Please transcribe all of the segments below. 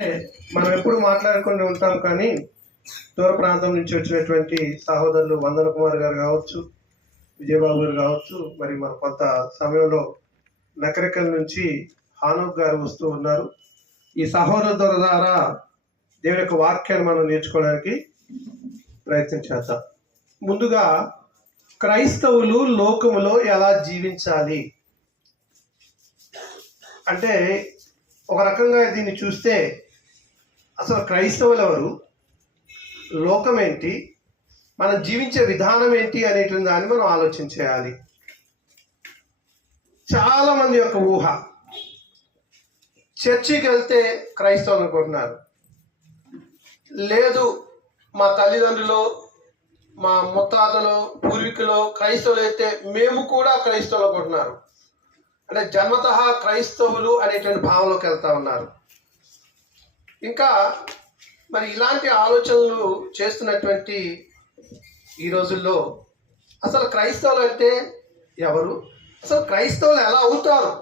మనం ఎప్పుడు మాట్లాడుకుంటూ ఉంటాం, కానీ దూర ప్రాంతం నుంచి వచ్చినటువంటి సహోదరులు వందన కుమార్ గారు కావచ్చు, విజయబాబు గారు కావచ్చు, మరి మన కొంత సమయంలో నకరికల నుంచి హానోక్ గారు వస్తూ ఉన్నారు. ఈ సహోదరుల ద్వారా దేవుని యొక్క వాక్యాన్ని మనం నేర్చుకోవడానికి ప్రయత్నం చేద్దాం. ముందుగా క్రైస్తవులు లోకములో ఎలా జీవించాలి అంటే, ఒక రకంగా దీన్ని చూస్తే అసలు క్రైస్తవులు ఎవరు, లోకం ఏంటి, మనం జీవించే విధానం ఏంటి అనేటువంటి దాన్ని మనం ఆలోచన చేయాలి. చాలా మంది యొక్క ఊహ, చర్చికి వెళ్తే క్రైస్తవులు అనుకుంటున్నారు, లేదు మా తల్లిదండ్రులు మా ముత్తాతలు పూర్వీకులు క్రైస్తవులు అయితే మేము కూడా క్రైస్తవులు అనుకుంటున్నారు. అంటే జన్మతః క్రైస్తవులు అనేటువంటి భావంలోకి వెళ్తా ఉన్నారు. ఇంకా మరి ఇలాంటి ఆలోచనలు చేస్తున్నటువంటి ఈ రోజుల్లో అసలు క్రైస్తవులు అంటే ఎవరు, అసలు క్రైస్తవులు ఎలా అవుతారు?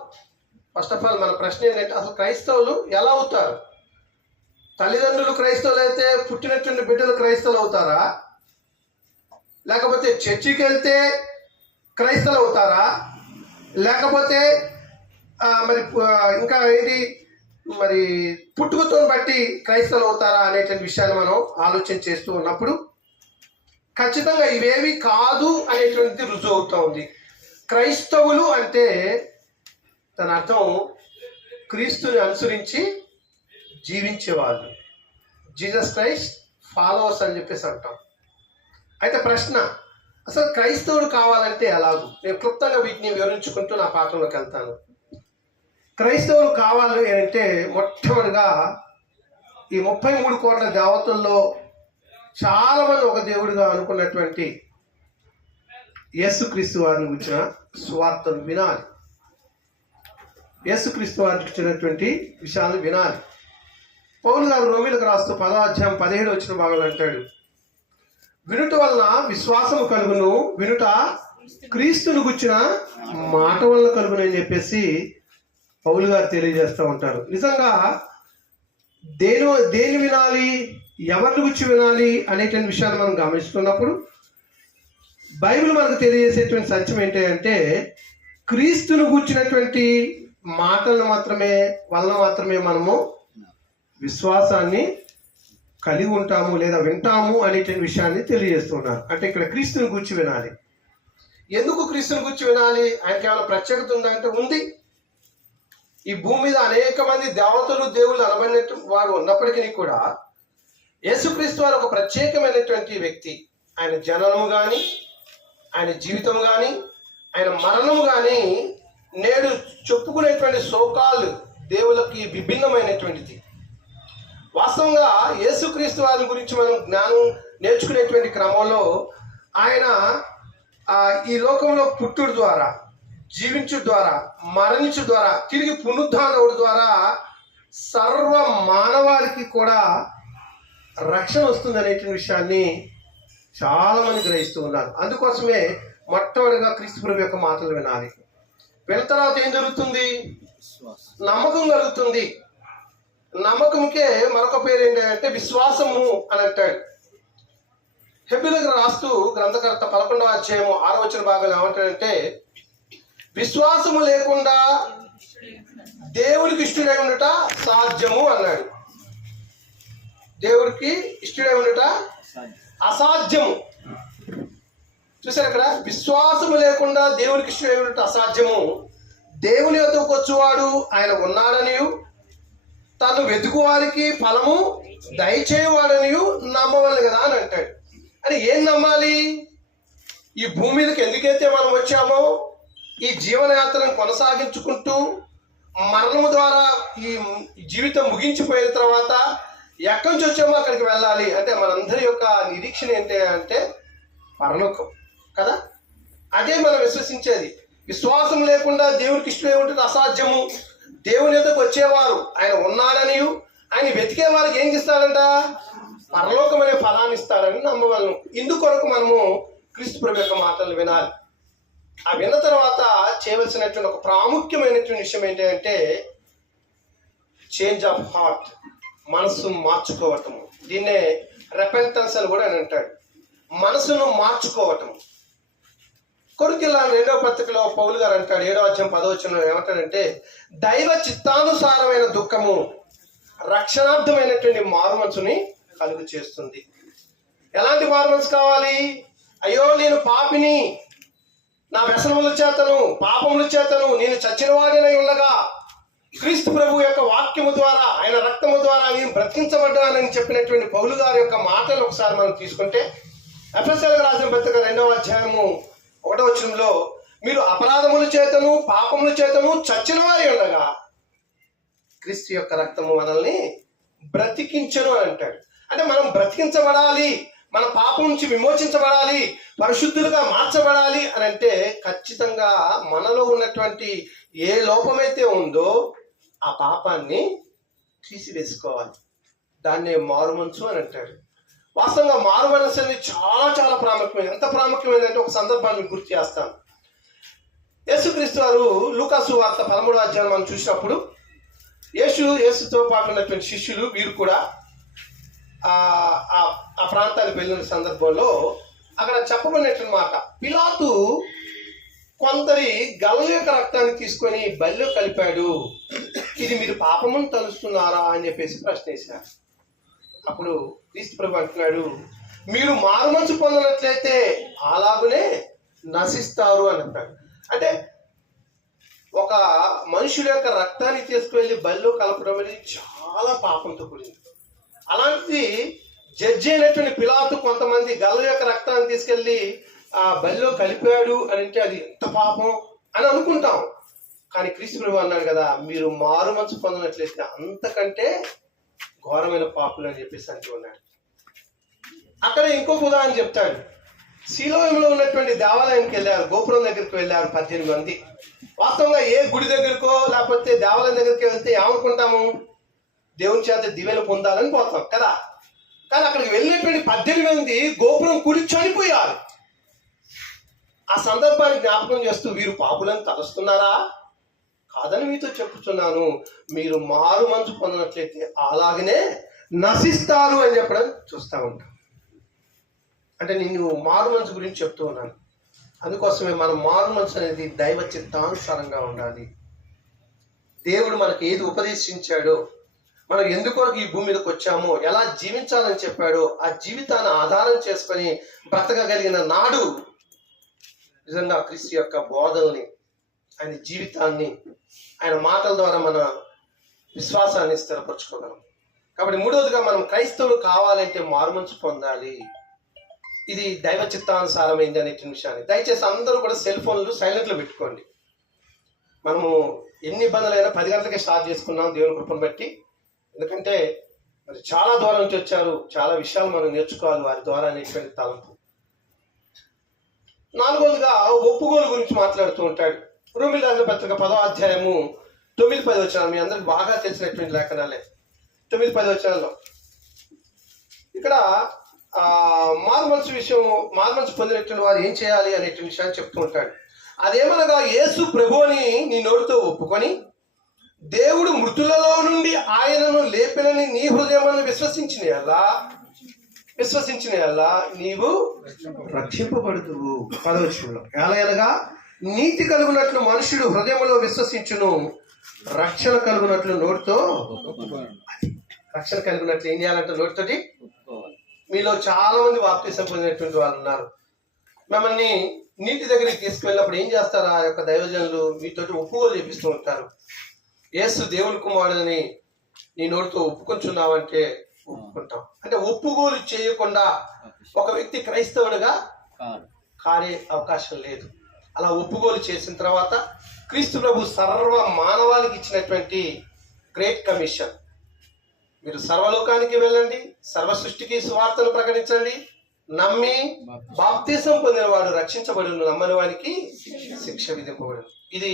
ఫస్ట్ ఆఫ్ ఆల్ మన ప్రశ్న ఏంటంటే, అసలు క్రైస్తవులు ఎలా అవుతారు? తల్లిదండ్రులు క్రైస్తవులు అయితే పుట్టినటువంటి బిడ్డలు క్రైస్తవులు అవుతారా, లేకపోతే చర్చికి వెళ్తే క్రైస్తవులు అవుతారా, లేకపోతే మరి ఇంకా ఏంటి మరి పుట్టుకతో బట్టి క్రైస్తవులు అవుతారా అనేటువంటి విషయాన్ని మనం ఆలోచన చేస్తూ ఉన్నప్పుడు ఖచ్చితంగా ఇవేవి కాదు అనేటువంటిది రుజువు అవుతూ ఉంది. క్రైస్తవులు అంటే తన అర్థం క్రీస్తుని అనుసరించి జీవించేవాళ్ళు, జీసస్ క్రైస్ట్ ఫాలోవర్స్ అని చెప్పేసి అంటాం. అయితే ప్రశ్న, అసలు క్రైస్తవుడు కావాలంటే ఎలాగూ? నేను క్లుప్తంగా వీటిని వివరించుకుంటూ నా పాఠంలోకి వెళ్తాను. క్రైస్తవులు కావాలి అంటే మొట్టమొదటిగా ఈ 33 కోట్ల దేవతల్లో చాలామంది ఒక దేవుడిగా అనుకున్నటువంటి యేసుక్రీస్తు వారిని గురించిన సువార్తను వినాలి. యేసుక్రీస్తు వారికి ఇచ్చినటువంటి విషయాలను వినాలి. పౌలు గారు రోమీలకు రాస్తూ 10వ అధ్యాయం 17 వచ్చిన భాగంలో అంటాడు, వినుట వలన విశ్వాసము కలుగును, వినుట క్రీస్తును గుర్చిన మాట వలన కలుగును అని చెప్పేసి పౌలు గారు తెలియజేస్తూ ఉంటారు. నిజంగా దేని వినాలి, ఎవరిని గురించి వినాలి అనేటువంటి విషయాన్ని మనం గమనిస్తున్నప్పుడు బైబిల్ మనకు తెలియజేసేటువంటి సత్యం ఏంటంటే, క్రీస్తును గూర్చినటువంటి మాటలను వలన మాత్రమే మనము విశ్వాసాన్ని కలిగి ఉంటాము లేదా వింటాము అనేటువంటి విషయాన్ని తెలియజేస్తున్నారు. అంటే ఇక్కడ క్రీస్తుని గూర్చి వినాలి. ఎందుకు క్రీస్తుని గూర్చి వినాలి? ఆయనకి ఏమైనా ప్రత్యేకత ఉందా అంటే ఉంది. ఈ భూమి మీద అనేక మంది దేవతలు దేవుళ్ళు అనబడినట్టు వారు ఉన్నప్పటికీ కూడా యేసుక్రీస్తు వారు ఒక ప్రత్యేకమైనటువంటి వ్యక్తి. ఆయన జననము కానీ, ఆయన జీవితం కానీ, ఆయన మరణము కానీ నేడు చెప్పుకునేటువంటి సోకాలు దేవుళ్ళకి విభిన్నమైనటువంటిది. వాస్తవంగా యేసుక్రీస్తు వారి గురించి మనం జ్ఞానం నేర్చుకునేటువంటి క్రమంలో ఆయన ఈ లోకంలో పుట్టుడు ద్వారా, జీవించు ద్వారా, మరణించు ద్వారా, తిరిగి పునరుద్ధానవుడు ద్వారా సర్వ మానవాళికి కూడా రక్షణ వస్తుంది అనేటువంటి విషయాన్ని చాలామంది గ్రహిస్తూ ఉన్నారు. అందుకోసమే మొట్టమొదటిగా క్రీస్తు ప్రభు యొక్క మాటలు వినాలి. విన్న తర్వాత ఏం జరుగుతుంది? నమ్మకం కలుగుతుంది. నమ్మకంకే మరొక పేరు ఏంటంటే విశ్వాసము అని అంటాడు. హెబ్రీయులకు రాస్తూ గ్రంథకర్త 11వ అధ్యాయము 6వ వచన భాగంలో ఏమంటాడంటే, విశ్వాసము లేకుండా దేవుడికి ఇష్టడై ఉండట సాధ్యము అన్నాడు. దేవుడికి ఇష్టడై ఉండట అసాధ్యము. చూసారు అక్కడ, విశ్వాసము లేకుండా దేవుడికి ఇష్టడై ఉండట అసాధ్యము. దేవుని యొద్దకు వచ్చేవాడు ఆయన ఉన్నాడనియు, తను వెతుకు వారికి ఫలము దయచేయవాడనియు నమ్మవాలి కదా అని అంటాడు. అని ఏం నమ్మాలి? ఈ భూమి మీదకి ఎందుకైతే మనం వచ్చామో, ఈ జీవనయాత్రను కొనసాగించుకుంటూ మరణము ద్వారా ఈ జీవితం ముగించిపోయిన తర్వాత ఎక్కడి నుంచి వచ్చామో అక్కడికి వెళ్ళాలి. అంటే మనందరి యొక్క నిరీక్షణ ఏంటి అంటే పరలోకం కదా. అదే మనం విశ్వసించేది. విశ్వాసం లేకుండా దేవుడికి ఇష్టమై ఉంటుంది అసాధ్యము. దేవుని యొద్దకు వచ్చేవారు ఆయన ఉన్నాడనియు, ఆయన వెతికే వారికి ఏం చేస్తాడంట? పరలోకం అనే ఫలాన్ని ఇస్తాడని నమ్మవలను. ఇందుకొరకు మనము క్రీస్తు ప్రభు యొక్క మాటలు వినాలి. ఆ విన్న తర్వాత చేయవలసినటువంటి ఒక ప్రాముఖ్యమైనటువంటి విషయం ఏంటంటే చేంజ్ ఆఫ్ హార్ట్. మనసు మార్చుకోవటము. దీన్నే రెపెంటెన్స్ అని కూడా అని అంటాడు. మనసును మార్చుకోవటం. కొరింథీయుల 2వ పత్రికలో పౌలు గారు అంటాడు 7వ అధ్యాయం 10వ వచనంలో ఏమంటాడంటే, దైవ చిత్తానుసారమైన దుఃఖము రక్షణార్థమైనటువంటి మారుమనసుని కలుగు చేస్తుంది. ఎలాంటి మారుమనసు కావాలి? అయ్యో నేను పాపిని, నా వ్యసనముల చేతను పాపముల చేతను నేను చచ్చిన వాడినై ఉండగా క్రీస్తు ప్రభు యొక్క వాక్యము ద్వారా ఆయన రక్తము ద్వారా నేను బ్రతికించబడ్డానని చెప్పినటువంటి పౌలు గారి యొక్క మాటలు ఒకసారి మనం తీసుకుంటే, ఎఫెసీయులకు రాసిన పత్రిక 2వ అధ్యాయము 1వ వచనంలో, మీరు అపరాధముల చేతను పాపముల చేతను చచ్చిన వారి ఉండగా క్రీస్తు యొక్క రక్తము మనల్ని బ్రతికించను అని అంటాడు. అంటే మనం బ్రతికించబడాలి, మన పాపం నుంచి విమోచించబడాలి, పరిశుద్ధులుగా మార్చబడాలి అని అంటే ఖచ్చితంగా మనలో ఉన్నటువంటి ఏ లోపమైతే ఉందో ఆ పాపాన్ని తీసివేసుకోవాలి. దాన్నే మారుమనసు అని అంటాడు. వాస్తవంగా మారుమనసు అనేది చాలా చాలా ప్రాముఖ్యమైనది. ఎంత ప్రాముఖ్యమైనదంటే ఒక సందర్భాన్ని మీకు గుర్తు చేస్తాను. యేసుక్రీస్తు వారు లూకాసు వార్త 13వ అధ్యాయం మనం చూసినప్పుడు యేసుతో పాటు ఉన్నటువంటి శిష్యులు వీరు కూడా ఆ ప్రాంతానికి వెళ్ళిన సందర్భంలో అక్కడ చెప్పబడినటువంటి మాట, పిలాతు కొందరి గల్ల యొక్క రక్తాన్ని తీసుకొని బలిలో కలిపాడు, ఇది మీరు పాపమును తలుస్తున్నారా అని చెప్పేసి ప్రశ్న వేశారు. అప్పుడు క్రీస్తు ప్రభు అంటున్నాడు, మీరు మారుమనసు పొందినట్లయితే అలాగునే నశిస్తారు అని అంటాడు. అంటే ఒక మనుషుల యొక్క రక్తాన్ని తీసుకువెళ్ళి బలిలో కలపడం అనేది చాలా పాపంతో కూడింది. అలాంటిది జడ్జి అయినటువంటి పిలాతు కొంతమంది గల్ల యొక్క రక్తాన్ని తీసుకెళ్ళి ఆ బలిలో కలిపాడు అని అంటే అది ఎంత పాపం అని అనుకుంటాం. కానీ క్రీస్తు ప్రభు అన్నాడు కదా, మీరు మారుమనసు పొందినట్లయితే అంతకంటే ఘోరమైన పాపులు అని చెప్పేసి అంటూ ఉన్నాడు. అక్కడ ఇంకొక ఉదాహరణ చెప్తాడు. శిలోయంలో ఉన్నటువంటి దేవాలయానికి వెళ్ళారు, గోపురం దగ్గరికి వెళ్ళారు 18 మంది. వాస్తవంగా ఏ గుడి దగ్గరకో లేకపోతే దేవాలయం దగ్గరికి వెళ్తే ఏమనుకుంటాము, దేవుని చేత దీవెన పొందాలని పోతాం కదా. కానీ అక్కడికి వెళ్ళినటువంటి 18 మంది గోపురం కూలి చనిపోయారు. ఆ సందర్భాన్ని జ్ఞాపకం చేస్తూ వీరు పాపులను తలుస్తున్నారా? కాదని మీతో చెప్పుతున్నాను, మీరు మారుమనసు పొందినట్లయితే అలాగనే నశిస్తారు అని చెప్పడం చూస్తూ ఉంటాం. అంటే నేను మారుమనసు గురించి చెప్తూ ఉన్నాను. అందుకోసమే మనం మారుమనసు అనేది దైవ చిత్తానుసారంగా ఉండాలి. దేవుడు మనకు ఏది ఉపదేశించాడో, మనం ఎందుకు ఈ భూమి మీదకి వచ్చామో, ఎలా జీవించాలని చెప్పాడో ఆ జీవితాన్ని ఆధారం చేసుకొని బ్రతకగలిగిన నాడు నిజంగా క్రీస్తు యొక్క బోధనని, ఆయన జీవితాన్ని, ఆయన మాటల ద్వారా మన విశ్వాసాన్ని స్థిరపరచుకోగలం. కాబట్టి మూడవదిగా మనం క్రైస్తవులు కావాలంటే మారుమనసు పొందాలి. ఇది దైవ చిత్తానుసారమైంది అనే విషయాన్ని దయచేసి అందరూ కూడా సెల్ ఫోన్లు సైలెంట్లో పెట్టుకోండి. మనము ఎన్ని ఇబ్బందులైనా 10 గంటలకే స్టార్ట్ చేసుకున్నాం దేవుని కృపను బట్టి. ఎందుకంటే మరి చాలా దూరం నుంచి వచ్చారు, చాలా విషయాలు మనం నేర్చుకోవాలి వారి ద్వారా అనేటువంటి తలంపు. 4వదిగా ఒప్పుకోలు గురించి మాట్లాడుతూ ఉంటాడు. రోమీయుల రాసిన పత్రిక 10వ అధ్యాయము 9-10 వచనాలు మీ అందరికి బాగా తెలిసినటువంటి లేఖనాలే. 9-10 వచనాల్లో ఇక్కడ మారుమనసు పొందినటువంటి వారు ఏం చేయాలి అనేటువంటి విషయాన్ని చెప్తూ ఉంటాడు. అదేమనగా యేసు ప్రభువుని నీ నోటితో ఒప్పుకొని దేవుడు మృతులలో నుండి ఆయనను లేపినని నీ హృదయమును విశ్వసించిన యెల్లా నీవు రక్షింపబడుదువు. 10వ వచనంలో ఎలాగనగా నీతి కలుగునట్లు మనుషుడు హృదయములో విశ్వసించును, రక్షణ కలుగునట్లు నోటితో. రక్షణ కలుగునట్లు ఏం చేయాలంటే నోటితోటి. మీలో చాలా మంది బాప్తిసం పొందినటువంటి వాళ్ళు ఉన్నారు. మిమ్మల్ని నీటి దగ్గరికి తీసుకువెళ్ళినప్పుడు ఏం చేస్తారు ఆ యొక్క దైవజనులు? మీతోటి ఒప్పుకోలు చేపిస్తూ ఉంటారు. యేసు దేవుని కుమారుడని నీ నోటితో ఒప్పుకొంచున్నావంటే ఒప్పుకుంటాం. అంటే ఒప్పుకోలు చేయకుండా ఒక వ్యక్తి క్రైస్తవుడిగా కారే అవకాశం లేదు. అలా ఒప్పుకోలు చేసిన తర్వాత క్రీస్తు ప్రభు సర్వ మానవాళికి ఇచ్చినటువంటి గ్రేట్ కమిషన్, మీరు సర్వలోకానికి వెళ్ళండి, సర్వ సృష్టికి సువార్తను ప్రకటించండి, నమ్మి బాప్తిసం పొందినవాడు రక్షించబడును, నమ్మని వానికి శిక్ష విధింపబడును. ఇది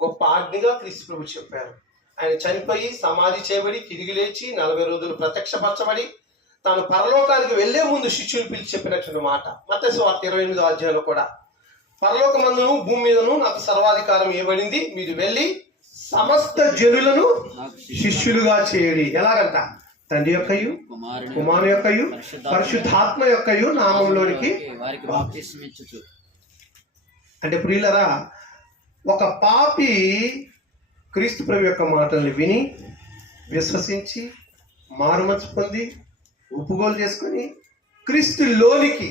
గొప్ప ఆజ్ఞగా క్రీస్తు ప్రభు చెప్పారు. ఆయన చనిపోయి సమాధి చేయబడి తిరిగి లేచి 40 రోజులు ప్రత్యక్షపరచబడి తాను పరలోకానికి వెళ్లే ముందు శిష్యులు పిలిచి చెప్పినటువంటి మాట మత్తయి సువార్త 28వ అధ్యాయంలో కూడా, పరలోకమందును భూమి మీదను నాకు సర్వాధికారం ఇవ్వబడింది, మీరు వెళ్ళి సమస్త జనులను శిష్యులుగా చేయడి. ఎలాగంట? తండ్రి యొక్కయు కుమారు యొక్కయు పరిశుద్ధాత్మ యొక్కయు నామంలోనికి వారికి బాప్తిస్మం ఇచ్చుచు. అంటే ప్రియులరా, ఒక పాపి క్రీస్తు ప్రభు యొక్క మాటల్ని విని విశ్వసించి మారుమనసు పొంది ఒప్పుకోలు చేసుకొని క్రీస్తులోనికి,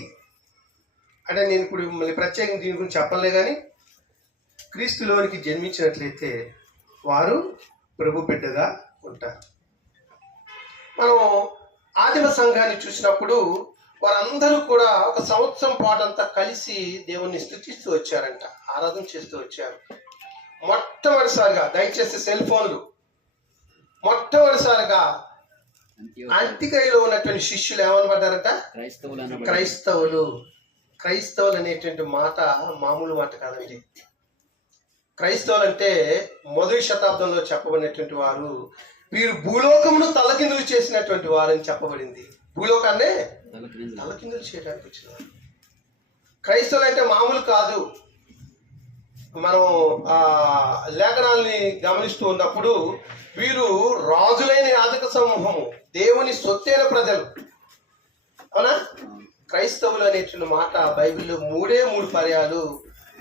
అంటే నేను ఇప్పుడు మిమ్మల్ని ప్రత్యేకంగా దీని గురించి చెప్పలే కానీ క్రీస్తులోనికి జన్మించినట్లయితే వారు ప్రభు బిడ్డగా ఉంటారు. మనం ఆదిమ సంఘాన్ని చూసినప్పుడు వారందరూ కూడా ఒక సంవత్సరం పాటంతా కలిసి దేవుణ్ణి స్తుతిస్తూ వచ్చారంట, ఆరాధన చేస్తూ వచ్చారు. మొట్టమొదటిసారిగా, దయచేసి సెల్ ఫోన్లు, మొట్టమొదటిసారిగా అంత్యకైలో ఉన్నటువంటి శిష్యులు ఏమనబడ్డారంట? క్రైస్తవులు. క్రైస్తవులు అనేటువంటి మాట మామూలు మాట కాదండి. క్రైస్తవులు అంటే మొదటి శతాబ్దంలో చెప్పబడినటువంటి వారు, వీరు భూలోకమును తలకిందులు చేసినటువంటి వారని చెప్పబడింది. భూలోకాన్నే తలకిందులు చేయడానికి వచ్చిన వారు క్రైస్తవులు అంటే మామూలు కాదు. మనం లేఖనాల్ని గమనిస్తూ ఉన్నప్పుడు వీరు రాజులైన యాజక సమూహము, దేవుని సొత్తైన ప్రజలు. అవునా? క్రైస్తవులు అనేటువంటి మాట బైబిల్లో 3 పర్యాలు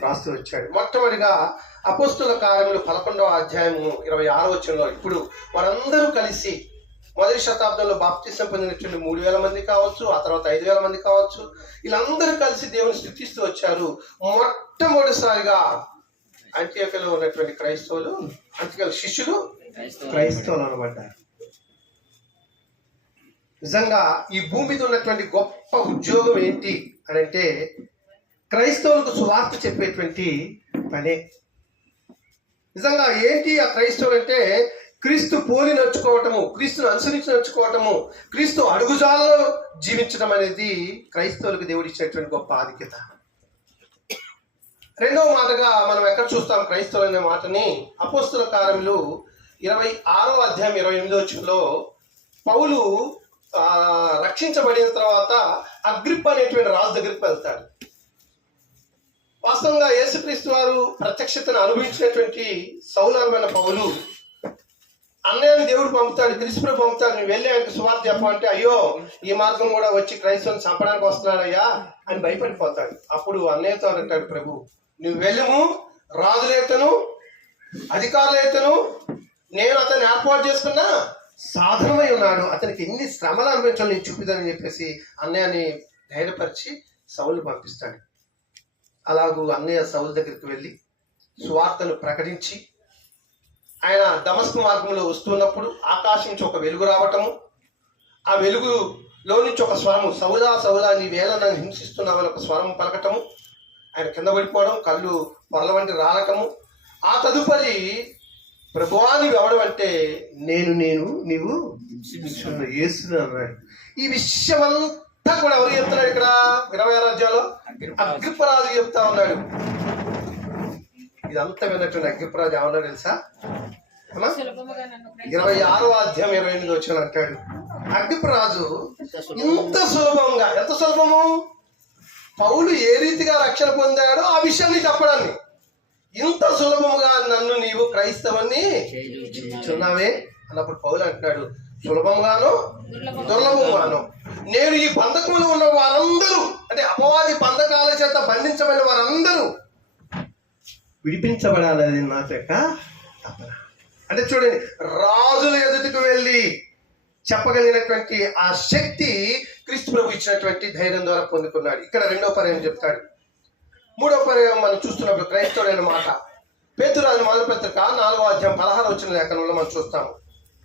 రాస్తూ వచ్చాడు. మొట్టమొదటిగా అపోస్తుల కార్యములు 11వ అధ్యాయము 26వ వచనంలో, ఇప్పుడు వారందరూ కలిసి మొదటి శతాబ్దంలో బాప్తిసం పొందినటువంటి 3000 మంది కావచ్చు, ఆ తర్వాత 5000 మంది కావచ్చు, వీళ్ళందరూ కలిసి దేవుని స్తుతిస్తూ వచ్చారు. మొట్టమొదటిసారిగా అంత్యోక్యలో ఉన్నటువంటి క్రైస్తవులు, అంత్యోక్య శిష్యులు క్రైస్తవులు అనబడ్డారు. నిజంగా ఈ భూమి మీద ఉన్నటువంటి గొప్ప ఉద్యోగం ఏంటి అని అంటే క్రైస్తవులకు సువార్త చెప్పేటువంటి పనే. నిజంగా ఏంటి ఆ క్రైస్తవులు అంటే క్రీస్తు పోలి నడుచుకోవటము, క్రీస్తును అనుసరించి నడుచుకోవటము, క్రీస్తు అడుగుజాలలో జీవించడం అనేది క్రైస్తవులకు దేవుడు ఇచ్చేటువంటి గొప్ప ఆధిక్యత. రెండవ మాటగా మనం ఎక్కడ చూస్తాం క్రైస్తవులు అనే మాటని? అపోస్తుల కార్యములు 26వ అధ్యాయం 28వ వచనంలో పౌలు రక్షించబడిన తర్వాత అగ్రిప్ప అనేటువంటి రాజు దగ్గరికి వెళ్తాడు. వాస్తవంగా యేసుక్రీస్తు వారు ప్రత్యక్షతను అనుభవించినటువంటి సౌలమైన పౌలు, అన్నయ్యని దేవుడు పంపుతాడు, క్రీస్తు పంపుతాడు, నువ్వు వెళ్ళి ఆయనకు సువార్త చెప్పమంటే, అయ్యో ఈ మార్గం కూడా వచ్చి క్రైస్తవుని చంపడానికి వస్తున్నాడయ్యా అని భయపడిపోతాడు. అప్పుడు అన్నయ్యతో అంటాడు ప్రభు, నువ్వు వెళ్ళము, రాజులేతను అధికారులేతను నేను అతన్ని ఏర్పాటు చేసుకున్నా సాధనమై ఉన్నాడు, అతనికి ఎన్ని శ్రమలు అనుభవించాలి నేను చూపిదని చెప్పేసి అన్నయ్యని ధైర్యపరిచి సౌలు పంపిస్తాడు. అలాగూ అన్నయ్య సౌలు దగ్గరికి వెళ్ళి సువార్తను ప్రకటించి, ఆయన దమస్కు మార్గంలో వస్తున్నప్పుడు ఆకాశం నుంచి ఒక వెలుగు రావటము, ఆ వెలుగులో నుంచి ఒక స్వరము, సౌలా సౌలా నీ వేళ నన్ను హింసిస్తున్నామని ఒక స్వరం పలకటము, ఆయన కింద పడిపోవడం, కళ్ళు పొరల వంటి రాలటము. ఆ తదుపరి ప్రభువా నీవు ఎవడం అంటే, నేను నీవు యేసుని అన్నాడు. ఈ విషయమంతా కూడా ఎవరు చెప్తున్నాడు? ఇక్కడ 20వ అధ్యాయంలో అగ్రిప్పరాజు చెప్తా ఉన్నాడు. ఇదంతా విన్నటువంటి అగ్రిప్పరాజు ఏమన్నాడు తెలుసా? 26వ అధ్యాయం 28వ వచనం అంటాడు, అగ్రిప్పరాజు ఇంత సులభంగా, ఎంత సులభము, పౌలు ఏ రీతిగా రక్షణ పొందాడో ఆ విషయాన్ని చెప్పడాన్ని, ఇంత సులభముగా నన్ను నీవు క్రైస్తవుని చున్నావే అన్నప్పుడు పౌలు అంటున్నాడు, సులభంగాను దుర్లభంగాను నేను ఈ బంధకంలో ఉన్న వారందరూ, అంటే అపవాది బంధకాల చేత బంధించబడిన వారందరూ విడిపించబడాలని నా యొక్క తపన. అంటే చూడండి, రాజుల ఎదుటికి వెళ్ళి చెప్పగలిగినటువంటి ఆ శక్తి క్రీస్తు ప్రభు ఇచ్చినటువంటి ధైర్యం ద్వారా పొందుకున్నాడు. ఇక్కడ 2వ పర్యాయం చెప్తాడు. 3వ పర్యాయం మనం చూస్తున్నప్పుడు క్రైస్తవుడైన మాట పేతురు రాసిన మొదటి పత్రిక 4వ అధ్యాయం 16వ వచనం లేఖనంలో మనం చూస్తాము.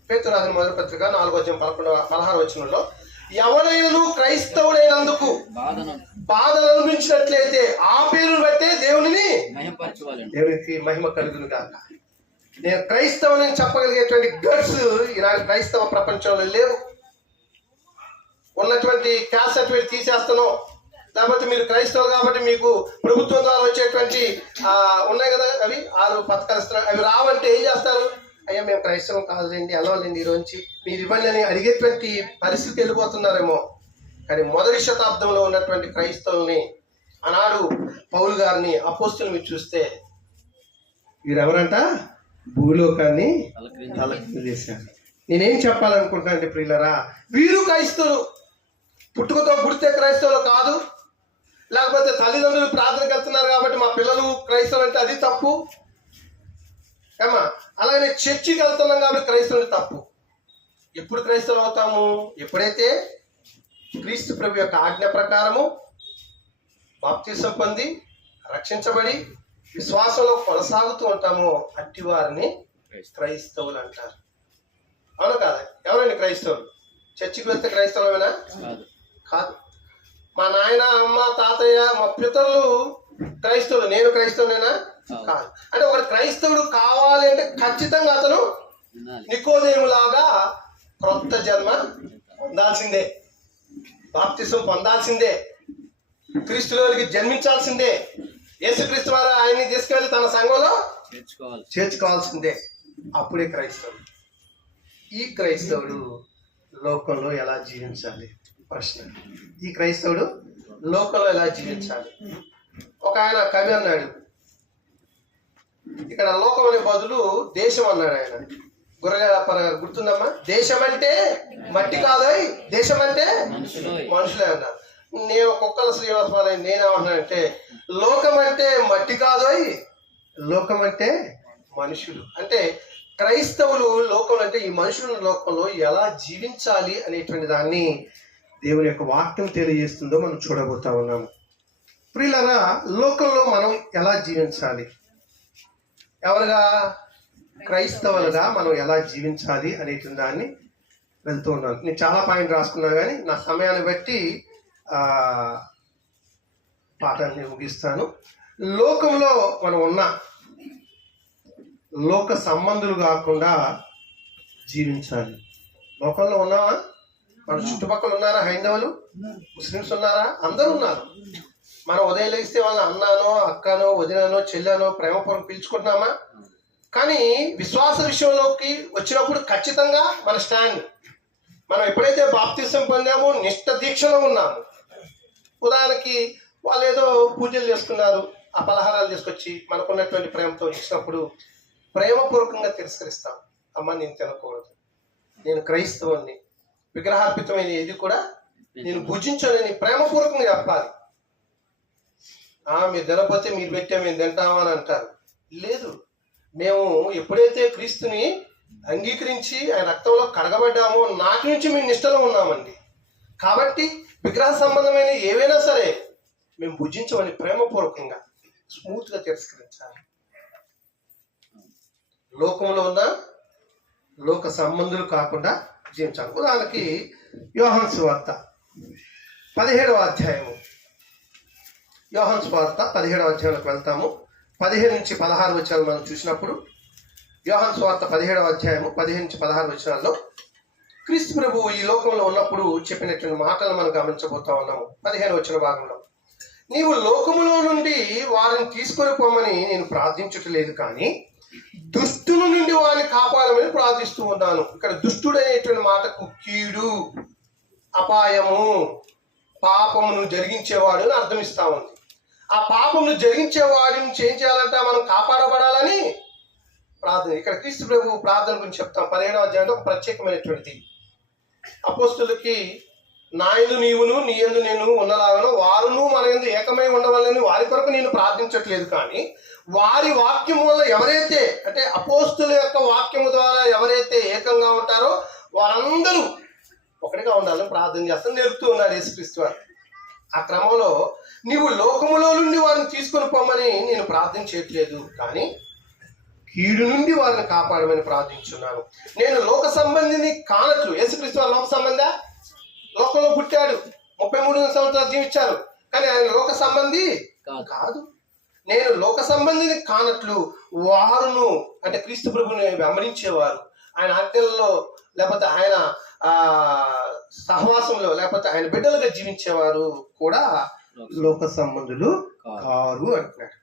పేతురు రాసిన మొదటి పత్రిక 4వ అధ్యాయం 16వ వచనంలో, ఎవరైనా క్రైస్తవుడైనందుకు బాధలు అనుభవించినట్లయితే ఆ పేరును బట్టే దేవునికి మహిమ కలుగును గాక. నేను క్రైస్తవుని చెప్పగలిగేటువంటి గట్స్ ఈనాడు క్రైస్తవ ప్రపంచంలో లేవు. ఉన్నటువంటి క్యాస్ట్ సర్టిఫికేట్ తీసేస్తాను, లేకపోతే మీరు క్రైస్తవులు కాబట్టి మీకు ప్రభుత్వం ద్వారా వచ్చేటువంటి ఉన్నాయి కదా, అవి 6 పథకాలు ఇస్తున్నారు, అవి రావంటే ఏం చేస్తారు? అయ్యా మేము క్రైస్తవం కాదులేండి, అలవాలండి, ఈరోజు మీరు ఇవ్వండి అని అడిగేటువంటి పరిస్థితి వెళ్ళిపోతున్నారేమో. కానీ మొదటి శతాబ్దంలో ఉన్నటువంటి క్రైస్తవుల్ని, ఆనాడు పౌలు గారిని, అపోస్తుల్ని మీరు చూస్తే వీరెవరంట? భూలోకాన్ని తలకిందులు చేశారు. నేనేం చెప్పాలనుకుంటున్నా అంటే ప్రియులరా, వీరు క్రైస్తవులు, పుట్టుకతో పుడితే క్రైస్తవులు కాదు, లేకపోతే తల్లిదండ్రులు ప్రార్థనకు వెళ్తున్నారు కాబట్టి మా పిల్లలు క్రైస్తవులు అంటే అది తప్పు ఏమా. అలాగే చర్చికి వెళ్తున్నాం కాబట్టి క్రైస్తవులు తప్పు. ఎప్పుడు క్రైస్తవులు అవుతాము? ఎప్పుడైతే క్రీస్తు ప్రభు యొక్క ఆజ్ఞ ప్రకారము బాప్తిసం పొంది రక్షించబడి విశ్వాసంలో కొనసాగుతూ ఉంటామో అట్టి వారిని క్రైస్తవులు అంటారు. అవును కాదా? ఎవరండి క్రైస్తవులు? చర్చికి వెళ్తే క్రైస్తవులమేనా? కాదు. మా నాయన, అమ్మ, తాతయ్య, మా పితరులు క్రైస్తవులు, నేను క్రైస్తవునేనా? కాదు. అంటే ఒక క్రైస్తవుడు కావాలి అంటే ఖచ్చితంగా అతను నికోదేములాగా క్రొత్త జన్మ పొందాల్సిందే, బాప్తిసం పొందాల్సిందే, క్రీస్తులోనికి జన్మించాల్సిందే, యేసుక్రీస్తు వారు ఆయన్ని తీసుకెళ్లి తన సంఘంలో చేర్చుకోవాల్సిందే. అప్పుడే క్రైస్తవుడు. ఈ క్రైస్తవుడు లోకంలో ఎలా జీవించాలి? ప్రశ్న. ఈ క్రైస్తవుడు లోకంలో ఎలా జీవించాలి? ఒక ఆయన కవి అన్నాడు, ఇక్కడ లోకం అనే బదులు దేశం అన్నాడు ఆయన. గుర్రగాపర గారు గుర్తుందమ్మా? దేశం అంటే మట్టి కాదోయ్, దేశం అంటే మనుషులే అన్నారు. నేను కుక్కల శ్రీనివాసరావు నేనేమన్నానంటే, లోకం అంటే మట్టి కాదోయ్, లోకం అంటే మనుషులు. అంటే క్రైస్తవులు లోకం అంటే ఈ మనుషుల లోకంలో ఎలా జీవించాలి అనేటువంటి దాన్ని దేవుని యొక్క వాక్యం తెలియజేస్తుందో మనం చూడబోతా ఉన్నాము. ప్రియులారా, లోకంలో మనం ఎలా జీవించాలి, ఎవరుగా క్రైస్తవులుగా మనం ఎలా జీవించాలి అనేటువంటి దాన్ని వెళ్తూ ఉన్నాను. నేను చాలా పాయింట్ రాసుకున్నా కానీ నా సమయాన్ని బట్టి పాఠాన్ని ముగిస్తాను. లోకంలో మనం ఉన్న లోక సంబంధులు కాకుండా జీవించాలి. లోకంలో ఉన్నావా? మన చుట్టుపక్కల ఉన్నారా? హైందవులు, ముస్లిమ్స్ ఉన్నారా? అందరూ ఉన్నారు. మనం ఉదయం లేస్తే వాళ్ళని అన్నానో, అక్కనో, వదినానో, చెల్లానో ప్రేమపూర్వకం పిలుచుకుంటున్నామా? కానీ విశ్వాస విషయంలోకి వచ్చినప్పుడు ఖచ్చితంగా మన స్టాండ్, మనం ఎప్పుడైతే బాప్తిసం పొందామో నిష్ఠ దీక్షలో ఉన్నాము. ఉదాహరణకి వాళ్ళు ఏదో పూజలు చేసుకున్నారు, ఆ పలహారాలు తీసుకొచ్చి మనకున్నటువంటి ప్రేమతో ఇచ్చినప్పుడు ప్రేమపూర్వకంగా తిరస్కరిస్తాం. అమ్మ నేను తినకూడదు, నేను క్రైస్తవుని, విగ్రహార్పితమైన ఏది కూడా నేను భుజించాలని ప్రేమపూర్వకంగా చెప్పాలి. మీరు తినకపోతే మీరు పెట్టే మేము తింటామని అంటారు. లేదు, మేము ఎప్పుడైతే క్రీస్తుని అంగీకరించి ఆయన రక్తంలో కడగబడ్డామో నాటి నుంచి మేము నిష్టలో ఉన్నామండి. కాబట్టి విగ్రహ సంబంధమైన ఏవైనా సరే మేము భుజించమని ప్రేమపూర్వకంగా స్మూత్గా తిరస్కరించాలి. లోకంలో ఉన్న లోక సంబంధులు కాకుండా జీవించాలి. ఉదాహరణకి యోహాను సువార్త 17వ అధ్యాయము, యోహాను సువార్త 17వ అధ్యాయంలోకి వెళ్తాము. 15 నుంచి 16 వచనాలు మనం చూసినప్పుడు, యోహాను సువార్త 17వ అధ్యాయము 15 నుంచి 16 వచనాల్లో క్రీస్తు ప్రభువు ఈ లోకంలో ఉన్నప్పుడు చెప్పినటువంటి మాటలు మనం గమనించబోతా ఉన్నాము. 15వ వచన భాగంలో, నీవు లోకములో నుండి వారిని తీసుకొని పోమని నేను ప్రార్థించట్లేదు, కానీ దుష్టుల నుండి వారిని కాపాడమని ప్రార్థిస్తూ ఉన్నాను. ఇక్కడ దుష్టుడు అనేటువంటి మాటకు కీడు, అపాయము, పాపమును జరిగించేవాడు అని అర్థం ఇస్తా ఉంది. ఆ పాపమును జరిగించేవాడి నుంచి ఏం చేయాలంటే మనం కాపాడబడాలని ప్రార్థన. ఇక్కడ క్రీస్తు ప్రభు ప్రార్థన గురించి చెప్తాం. 17వ అధ్యాయంలో ఒక ప్రత్యేకమైనటువంటిది. అపోస్తులకి నా యందు నీవును, నీ యందు నేను ఉన్నలాగను వారును మన యందు ఏకమై ఉండవాలని వారి కొరకు నేను ప్రార్థించట్లేదు, కానీ వారి వాక్యం వల్ల ఎవరైతే, అంటే అపోస్తుల యొక్క వాక్యము ద్వారా ఎవరైతే ఏకంగా ఉంటారో వారందరూ ఒకటిగా ఉండాలని ప్రార్థన చేస్తాను నేర్పుతూ ఉన్నాడు యేసుక్రీస్తు వారు. ఆ క్రమంలో నీవు లోకములో నుండి వారిని తీసుకొని పోమని నేను ప్రార్థన చేయట్లేదు, కానీ కీడు నుండి వారిని కాపాడమని ప్రార్థించున్నాను. నేను లోక సంబంధిని కానట్లు, యేసుక్రీస్తు వారు లోక సంబంధ, లోకంలో పుట్టాడు, 33 సంవత్సరాలు జీవించారు, కానీ ఆయన లోక సంబంధి కాదు. నేను లోక సంబంధిని కానట్లు వారును, అంటే క్రీస్తు ప్రభుని వెంబడించేవారు, ఆయన ఆజ్ఞలలో లేకపోతే ఆయన సహవాసంలో లేకపోతే ఆయన బిడ్డలుగా జీవించేవారు కూడా లోక సంబంధులు కారు అంటున్నాడు.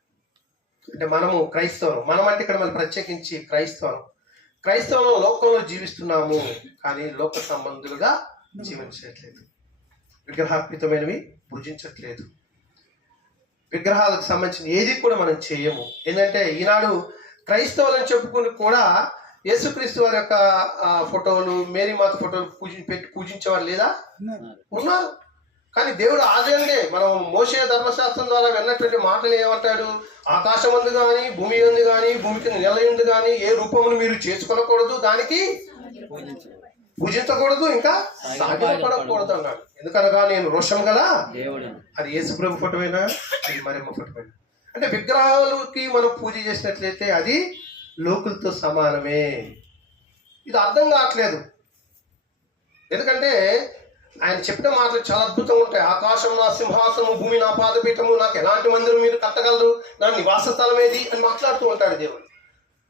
అంటే మనము క్రైస్తవులు, మనం అంటే ఇక్కడ మనం ప్రత్యేకించి క్రైస్తవం లోకంలో జీవిస్తున్నాము, కానీ లోక సంబంధులుగా జీవించట్లేదు, విగ్రహార్పితమైనవి పూజించట్లేదు, విగ్రహాలకు సంబంధించిన ఏది కూడా మనం చేయము. ఏంటంటే ఈనాడు క్రైస్తవులని చెప్పుకుని కూడా యేసుక్రీస్తు వారి యొక్క ఫోటోలు, మేరీ మాత ఫోటోలు పెట్టి పూజించేవారు లేదా? ఉన్నారు. కానీ దేవుడు ఆదరణే మనం మోషే ధర్మశాస్త్రం ద్వారా విన్నటువంటి మాటలు ఏమంటాడు? ఆకాశం అందు కానీ, భూమి అందు కానీ, భూమికి నెల ఎందు కానీ ఏ రూపమును మీరు చేసుకొనకూడదు, దానికి పూజించకూడదు, ఇంకా సాగిలపడకూడదు అన్నాడు. ఎందుకనగా నేను రోషం గల అది యేసుప్రభు ఫోటోవేనా, అది మరియమ్మ ఫోటోవేనా? అంటే విగ్రహాలకి మనం పూజ చేసినట్లయితే అది లోకులతో సమానమే. ఇది అర్థం కావట్లేదు. ఎందుకంటే ఆయన చెప్పిన మాటలు చాలా అద్భుతంగా ఉంటాయి. ఆకాశం నా సింహాసనము, భూమి నా పాదపీఠము, నాకు ఎలాంటి మందిరం మీరు కట్టగలరు, నా నివాస స్థలం ఏది అని మాట్లాడుతూ ఉంటాడు దేవుడు.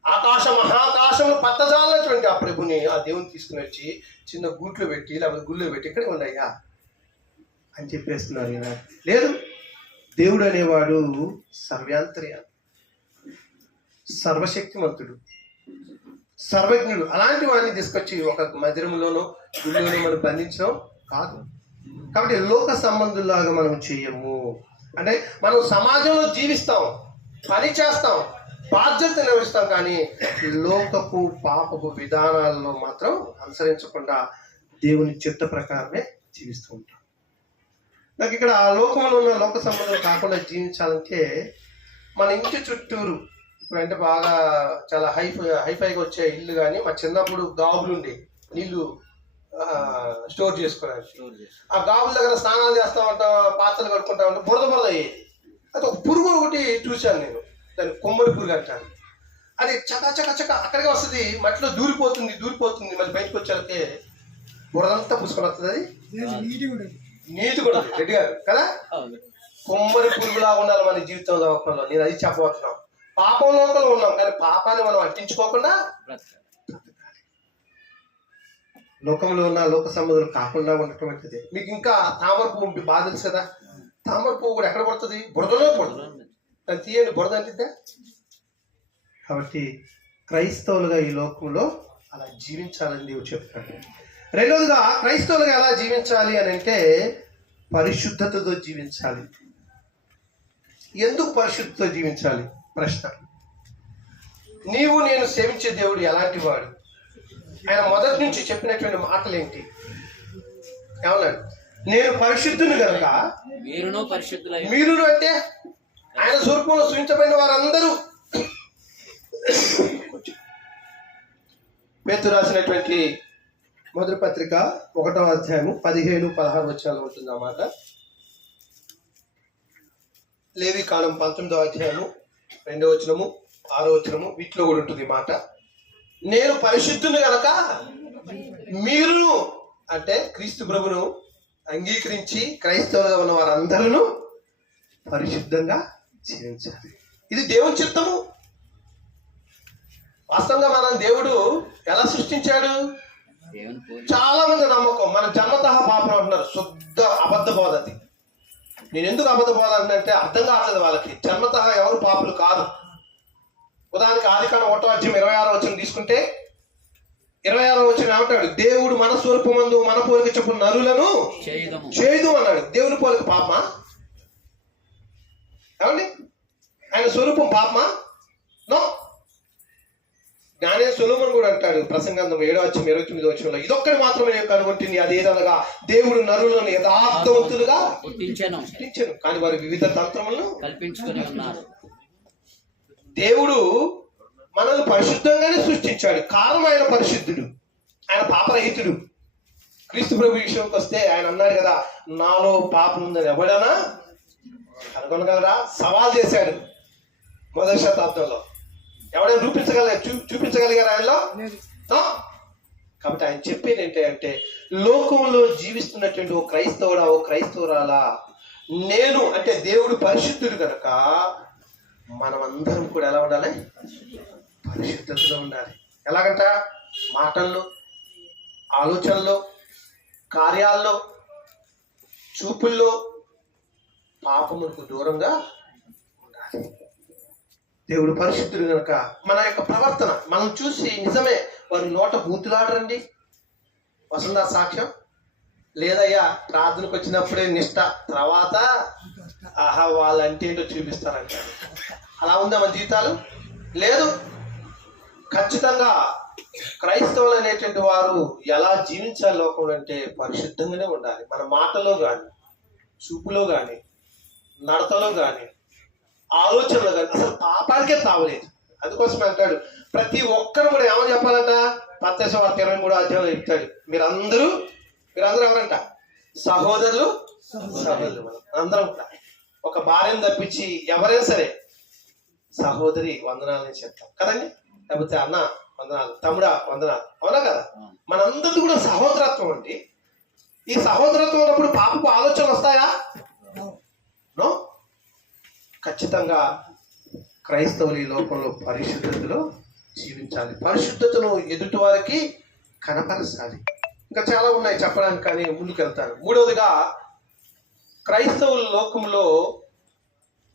ఆకాశం మహాకాశంలో పట్టజాలటువంటి ఆ ప్రభుని, ఆ దేవుని తీసుకుని వచ్చి చిన్న గూట్లో పెట్టి లేకపోతే గుళ్ళో పెట్టి ఇక్కడే ఉన్నాయా అని చెప్పేస్తున్నారు. ఇలా లేదు, దేవుడు అనేవాడు సర్వాంతర్యామి, సర్వశక్తిమంతుడు, సర్వజ్ఞుడు. అలాంటి వాడిని తీసుకొచ్చి ఒక మందిరంలోనో గుళ్ళోనో మనం బంధించడం కాదు. కాబట్టి లోక సంబంధుల్లాగా మనం చేయము. అంటే మనం సమాజంలో జీవిస్తాం, పని చేస్తాం, బాధ్యత నిర్వహిస్తాం, కానీ లోకపు పాపపు విధానాల్లో మాత్రం అనుసరించకుండా దేవుని చిత్త ప్రకారమే జీవిస్తూ ఉంటాం. నాకు ఇక్కడ లోకంలో ఉన్న లోక సంబంధం కాకుండా జీవించాలంటే మన ఇంటి చుట్టూరు, ఇప్పుడంటే బాగా చాలా హైఫైగా వచ్చే ఇల్లు, కానీ మా చిన్నప్పుడు గాబులు ఉండే నీళ్లు స్టోర్ చేసుకోవడానికి. ఆ గాబుల దగ్గర స్నానాలు చేస్తా ఉంటాం, పాత్రలు కట్టుకుంటా ఉంటాం, బురద అయ్యేది. అది ఒక పురుగు ఒకటి చూశాను నేను, దాన్ని కొమ్మరి పురుగు అంటాను. అది చక అక్కడికే వస్తుంది, మట్టిలో దూరిపోతుంది, మళ్ళీ బయటకు వచ్చాకే బురదంతా పూసుకొని వస్తుంది. అది నీతి కూడా రెడ్డి గారు కదా, కొమ్మరి పురుగులా ఉండాలి మన జీవితం లోకంలో. నేను అది చెప్పబోతున్నాను. పాపం లోకంలో ఉన్నాం, కానీ పాపాన్ని మనం అంటించుకోకుండా లోకంలో ఉన్న లోక సంబంధులు కాకుండా ఉండటం మంచిది. మీకు ఇంకా తామర పువ్వు బాధ తెలుసు కదా, తామర పువ్వు కూడా ఎక్కడ పడుతుంది? బురదలో పడుతుంది. దాన్ని తీయండి, బురద అంటిద్దా? కాబట్టి క్రైస్తవులుగా ఈ లోకంలో అలా జీవించాలని దేవుడు చెప్తాడు. రెండవదిగా క్రైస్తవులుగా ఎలా జీవించాలి అని అంటే పరిశుద్ధతతో జీవించాలి. ఎందుకు పరిశుద్ధతో జీవించాలి? ప్రశ్న. నీవు నేను సేవించే దేవుడు ఎలాంటి వాడు? ఆయన మొదటి నుంచి చెప్పినటువంటి మాటలు ఏంటి? ఏమన్నాడు? నేను పరిశుద్ధుని కనుక మీరును అంటే ఆయన స్వరూపంలో సృష్టించబడిన వారందరూ. పేతురు రాసినటువంటి మొదటి పత్రిక 1వ అధ్యాయము 15-16 వచనాలు ఉంటుంది అన్నమాట. లేవి కాలం 19వ అధ్యాయము 2వ వచనము 6వ వచనము వీటిలో కూడా ఉంటుంది మాట. నేను పరిశుద్ధుని గనక మీరు అంటే క్రీస్తు ప్రభును అంగీకరించి క్రైస్తవులుగా ఉన్న వారందరూ పరిశుద్ధంగా జీవించాలి. ఇది దేవుని చిత్తము. వాస్తవంగా మనం దేవుడు ఎలా సృష్టించాడు? చాలా మంది నమ్మకం మన జన్మతః పాపం అంటున్నారు. శుద్ధ అబద్ధ బోధ అది. నేను ఎందుకు అబద్ధ బోధ అంటే అర్థం కావట్లేదు వాళ్ళకి. జన్మతః ఎవరు పాపులు కాదు. ఉదాహరణకి ఆదికాండం 1వ అధ్యాయం 26వ వచనం తీసుకుంటే 26వ వచనం ఏమంటాడు? దేవుడు మన స్వరూపమందు మన పోలిక చొప్పున నరులను చేయదు అన్నాడు. దేవుని పోలిక పాపమా? ఏమండి? ఆయన స్వరూపం పాపమా? నో. జ్ఞానే సొలొమోను కూడా అంటాడు ప్రసంగాంతం 7వ అధ్యాయం 29వ వచనంలో, ఇదొక్కటి మాత్రమే నేను కనుగొంటుంది, అదేదనగా దేవుడు నరులను యథార్థవంతులుగా పుట్టించెను, కానీ వారి వివిధ తంత్రములను కల్పించుకొని ఉన్నారు. దేవుడు మనల్ని పరిశుద్ధంగానే సృష్టించాడు. కారణం ఆయన పరిశుద్ధుడు, ఆయన పాపరహితుడు. క్రీస్తు ప్రభు విషయంకి వస్తే ఆయన అన్నాడు కదా, నాలో పాపం ఉందని ఎవడనా కనుగొనగలరా? సవాల్ చేశాడు మొదటి శతాబ్దంలో. ఎవడైనా చూపించగలిగారు ఆయనలో? కాబట్టి ఆయన చెప్పేది ఏంటంటే లోకంలో జీవిస్తున్నటువంటి ఓ క్రైస్తవుడా, ఓ క్రైస్తవురాలా, నేను అంటే దేవుడు పరిశుద్ధుడు కనుక మనమందరం కూడా ఎలా ఉండాలి? పరిశుద్ధతలో ఉండాలి. ఎలాగంట? మాటల్లో, ఆలోచనలో, కార్యాల్లో, చూపుల్లో పాపములకు దూరంగా ఉండాలి. దేవుడు పరిశుద్ధుడు కనుక మన యొక్క ప్రవర్తన మనం చూసి నిజమే వారి నోట బూతులాడరండి వసంత సాక్ష్యం లేదయ్యా, ప్రార్థనకు వచ్చినప్పుడే నిష్ఠ, తర్వాత ఆహా వాళ్ళంటే ఏంటో చూపిస్తారంట. అలా ఉందా మన జీవితాలు? లేదు. ఖచ్చితంగా క్రైస్తవులు అనేటువంటి వారు ఎలా జీవించాలి లోకంలో అంటే పరిశుద్ధంగానే ఉండాలి. మన మాటలో కానీ, చూపులో కానీ, నడతలో కానీ, ఆలోచనలో కానీ అసలు పాపానికే తావలేదు. అందుకోసం అంటాడు ప్రతి ఒక్కరు కూడా ఏమని చెప్పాలంట, మత్తయి వార్త 23వ అధ్యాయంలో చెప్తాడు, మీరందరూ ఎవరంట, సహోదరులు. మనం అందరం ఒక భార్యను తప్పించి ఎవరైనా సరే సహోదరి వందనాలని చెప్తాం కదండి, లేకపోతే అన్న వందనాలు, తమ్ముడా వందనాలు, అవునా కదా? మనందరిది కూడా సహోదరత్వం అండి. ఈ సహోదరత్వం ఉన్నప్పుడు పాపపు ఆలోచనలు వస్తాయా? నో. ఖచ్చితంగా క్రైస్తవులు ఈ లోకంలో పరిశుద్ధతలో జీవించాలి, పరిశుద్ధతను ఎదుటి వారికి కనపరచాలి. ఇంకా చాలా ఉన్నాయి చెప్పడానికి, కానీ ముందుకు వెళ్తాను. మూడవదిగా క్రైస్తవుల లోకంలో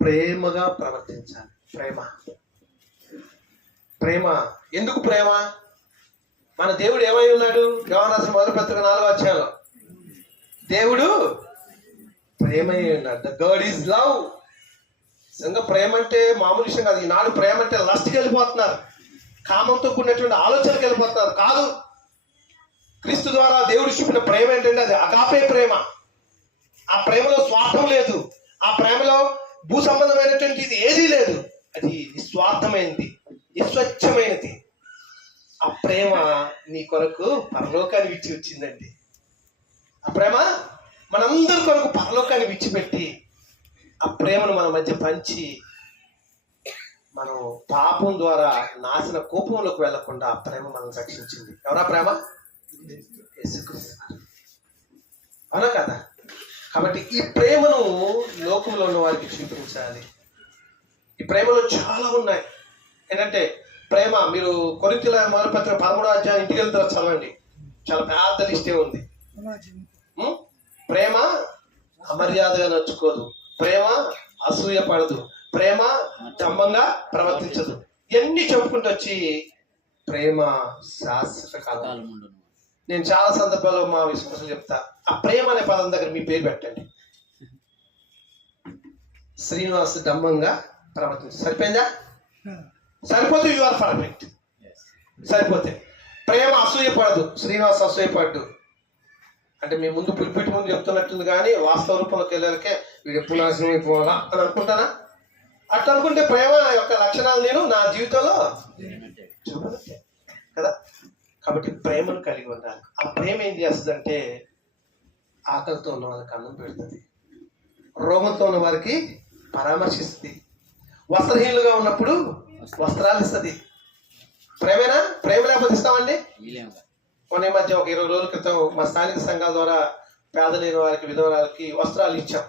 ప్రేమగా ప్రవర్తించాలి. ప్రేమ ఎందుకు ప్రేమ? మన దేవుడు ఏమై ఉన్నాడు? యోహాను రాసిన మొదటి పత్రిక 4వ అధ్యాయంలో దేవుడు ప్రేమై ఉన్నాడు. The God is love. నిజంగా ప్రేమ అంటే మామూలు విషయం కాదు. ఈనాడు ప్రేమ అంటే లస్ట్కి వెళ్ళిపోతున్నారు, కామంతో కూడినటువంటి ఆలోచనకి వెళ్ళిపోతున్నారు. కాదు, క్రీస్తు ద్వారా దేవుడు చూపిన ప్రేమ ఏంటంటే అది అగాపే ప్రేమ. ఆ ప్రేమలో స్వార్థం లేదు, ఆ ప్రేమలో భూ సంబంధమైనటువంటి ఇది ఏదీ లేదు. అది నిస్వార్థమైనది, నిస్వచ్ఛమైనది. ఆ ప్రేమ నీ కొరకు పరలోకాన్ని విడిచి వచ్చిందండి. ఆ ప్రేమ మనందరి కొరకు పరలోకాన్ని విడిచిపెట్టి ఆ ప్రేమను మన మధ్య పంచి మనం పాపం ద్వారా నాశన కోపంలోకి వెళ్లకుండా ఆ ప్రేమ మనం రక్షించింది. ఎవరా ప్రేమ? యేసుక్రీస్తు. అవునా కదా? కాబట్టి ఈ ప్రేమను లోకంలో ఉన్న వారికి చూపించాలి. ఈ ప్రేమలో చాలా ఉన్నాయి. ఏంటంటే ప్రేమ, మీరు కొరింథీయుల మొదటి పత్రిక 13వ అధ్యాయం ఇంటికి వెళ్తారు చదవండి, చాలా పెద్ద లిస్టే ఉంది. ప్రేమ అమర్యాదగా నడుచుకోదు, ప్రేమ అసూయ పడదు, ప్రేమ డంబంగా ప్రవర్తించదు. ఇవన్నీ చెప్పుకుంటూ వచ్చి ప్రేమ శాశ్వత కాలం. నేను చాలా సందర్భాల్లో మా విశ్వాసం చెప్తా, ఆ ప్రేమ అనే పదం దగ్గర మీ పేరు పెట్టండి. శ్రీనివాస్ డంబంగా ప్రవర్తించు. సరిపోయిందా? సరిపోతే యు ఆర్ పర్ఫెక్ట్. సరిపోతే ప్రేమ అసూయపడదు, శ్రీనివాస్ అసూయపడ్డు అంటే మీ ముందు పులిపిటి ముందు చెప్తున్నట్టుంది, కానీ వాస్తవ రూపంలోకి వెళ్ళాకే వీడు ఎప్పుడు నాశనం అయిపోవాలా అని అనుకుంటానా? అట్లా అనుకుంటే ప్రేమ యొక్క లక్షణాలు నేను నా జీవితంలో చూపనట్టే కదా. కాబట్టి ప్రేమను కలిగి ఉండాలి. ఆ ప్రేమ ఏం చేస్తుందంటే ఆకలితో ఉన్న వాళ్ళకి అన్నం పెడుతుంది, రోగంతో ఉన్న వారికి పరామర్శిస్తుంది, వస్త్రహీనులుగా ఉన్నప్పుడు వస్త్రాలు ఇస్తుంది. ప్రేమేనా? ప్రేమ లేకపోతే ఇస్తామండి? మొన్న మధ్య ఒక 20 రోజుల క్రితం మా స్థానిక సంఘాల ద్వారా పేద లేని వారికి, విధవరాలకి వస్త్రాలు ఇచ్చాం.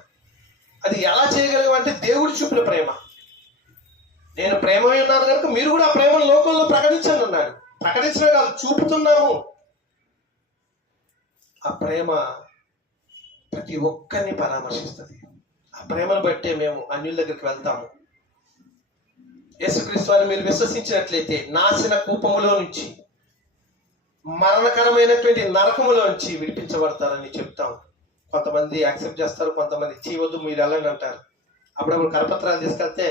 అది ఎలా చేయగలిగామంటే దేవుడు చూపిన ప్రేమ. నేను ప్రేమై ఉన్నాను కనుక మీరు కూడా ఆ ప్రేమను లోకంలో ప్రకటించండి అన్నాడు. ప్రకటించడం కాదు, చూపుతున్నాము. ఆ ప్రేమ ప్రతి ఒక్కరిని పరామర్శిస్తుంది. ఆ ప్రేమను బట్టే మేము అన్యుల దగ్గరికి వెళ్తాము. యేసుక్రీస్తు వారిని మీరు విశ్వసించినట్లయితే నాశన కూపములో నుంచి, మరణకరమైనటువంటి నరకములోంచి విడిపించబడతారని చెప్తాం. కొంతమంది యాక్సెప్ట్ చేస్తారు, కొంతమంది చేయవద్దు మీరు వెళ్ళండి అంటారు. అప్పుడప్పుడు కరపత్రాలు తీసుకెళ్తే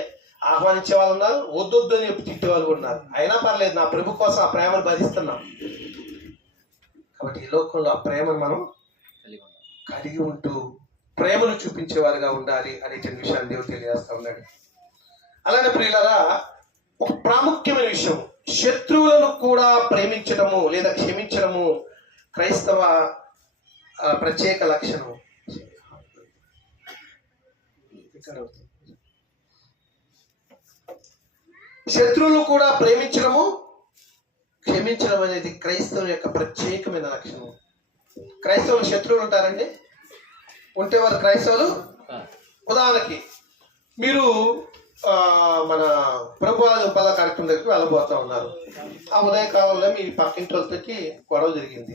ఆహ్వానించే వాళ్ళు ఉన్నారు, వద్దొద్దు అని చెప్పి తిట్టే వాళ్ళు ఉన్నారు. అయినా పర్లేదు, నా ప్రభు కోసం ఆ ప్రేమను భరిస్తున్నాం. కాబట్టి ఈ లోకంలో ఆ ప్రేమను మనం కలిగి ఉంటూ ప్రేమను చూపించేవారుగా ఉండాలి అనేటువంటి విషయాన్ని దేవుడు తెలియజేస్తా ఉన్నాడు. అలానే ప్రియులారా, ఒక ప్రాముఖ్యమైన విషయం, శత్రువులను కూడా ప్రేమించడము లేదా క్షమించడము క్రైస్తవ ప్రత్యేక లక్షణం. శత్రువులు కూడా ప్రేమించడము, క్షమించడం అనేది క్రైస్తవుల యొక్క ప్రత్యేకమైన లక్షణం. క్రైస్తవులు శత్రువులు ఉంటారండి? ఉంటే వారు క్రైస్తవులు. ఉదాహరణకి మీరు మన ప్రభువాది ఉపాధి కార్యక్రమం దగ్గరికి వెళ్ళబోతా ఉన్నారు. ఆ ఉదయకాలంలో మీ పక్కింటి వాళ్ళకి గొడవ జరిగింది.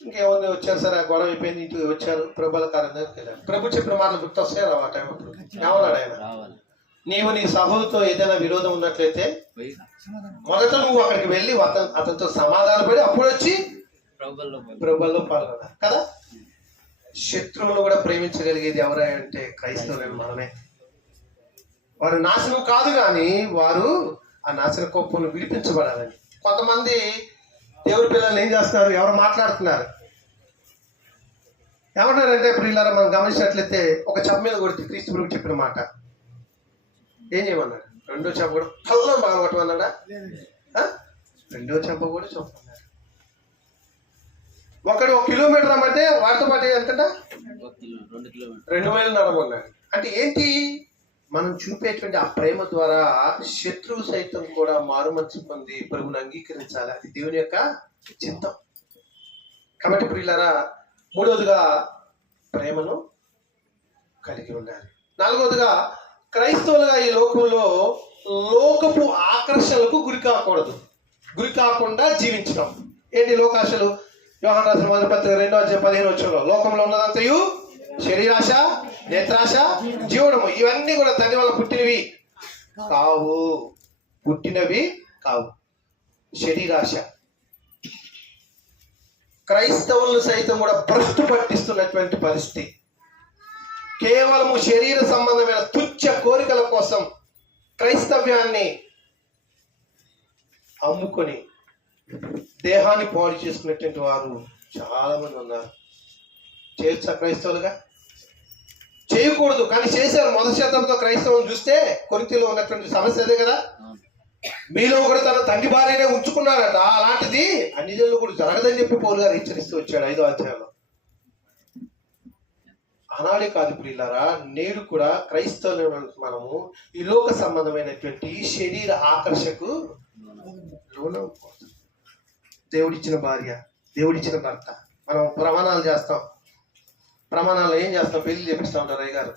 ఇంకేముంది, వచ్చారు సరే, ఆ గొడవ అయిపోయింది, ఇంటికి వచ్చారు, ప్రభుల కార్యం దగ్గరికి వెళ్ళారు. ప్రభు చెప్పిన మాటలు గుర్తొస్తాయి ఆ టైం. ఏమన్నాడు ఆయన? నీవు నీ సహోదరుతో ఏదైనా విరోధం ఉన్నట్లయితే మొదట నువ్వు అక్కడికి వెళ్ళి అతనితో సమాధానపడి అప్పుడు వచ్చి ప్రభుల్లో పాల్గొన్నా కదా. శత్రువులను కూడా ప్రేమించగలిగేది ఎవరై అంటే క్రైస్తవులైన మనమే. వారు నాశనం కాదు, కానీ వారు ఆ నాశన కోపంలో విడిపించబడాలని. కొంతమంది దేవుడి పిల్లలు ఏం చేస్తున్నారు, ఎవరు మాట్లాడుతున్నారు, ఏమంటారంటే ప్రియులారా మనం గమనించినట్లయితే ఒక చెంప మీద కొడితే క్రీస్తు ప్రభువు చెప్పిన మాట ఏం చేయమన్నాడు, రెండో చెంప కూడా కళ్ళలో బాగా కొట్టమన్నాడా, రెండో చెంప కూడా చూపమన్నాడు. ఒకడు 1 కిలోమీటర్ రమ్మంటే వాటితో పాటు ఎంతట 2 మైళ్ళు నడమన్నాడు. అంటే ఏంటి, మనం చూపేటువంటి ఆ ప్రేమ ద్వారా శత్రువు సైతం కూడా మారుమనసు పొంది ప్రభువుని అంగీకరించాలి. అది దేవుని యొక్క చిత్తం. కాబట్టి ప్రియులారా, మూడవదిగా ప్రేమను కలిగి ఉండాలి. నాలుగవదిగా క్రైస్తవులుగా ఈ లోకంలో లోకపు ఆకర్షణలకు గురి కాకుండా జీవించడం. ఏంటి లోకాశలు? యోహాను రాసిన మొదటి పత్రిక 2:15 లోకంలో ఉన్నదంతయు శరీరాశ, నేత్రాశ, జీవనము, ఇవన్నీ కూడా తండ్రి వల్ల పుట్టినవి కావు. శరీరాశ క్రైస్తవులను సైతం కూడా భ్రష్టు పట్టిస్తున్నటువంటి పరిస్థితి. కేవలము శరీర సంబంధమైన తుచ్చ కోరికల కోసం క్రైస్తవ్యాన్ని అమ్ముకొని దేహాన్ని పాడు చేసుకునేటువంటి వారు చాలా మంది ఉన్నారు. చేయొచ్చా క్రైస్తవులుగా? చేయకూడదు, కానీ చేశారు. మొదటి శతంతో క్రైస్తవులను చూస్తే కొరింథీలో ఉన్నటువంటి సమస్య అదే కదా. మీలో కూడా తన తండ్రి భార్యనే ఉంచుకున్నాడట, అలాంటిది అన్ని జనులు కూడా జరగదని చెప్పి పౌలు గారు హెచ్చరిస్తూ వచ్చాడు 5వ అధ్యాయంలో. ఆనాడే కాదు ప్రియులారా, నేడు కూడా క్రైస్తవులు మనము ఈ లోక సంబంధమైనటువంటి శరీర ఆకర్షకు లోనవ్వకూడదు. దేవుడిచ్చిన భార్య, దేవుడిచ్చిన భర్త, మనం ప్రమాణాలు చేస్తాం. ప్రమాణాలు ఏం చేస్తాం? పెళ్లి చేపిస్తూ ఉంటారు అయ్యగారు.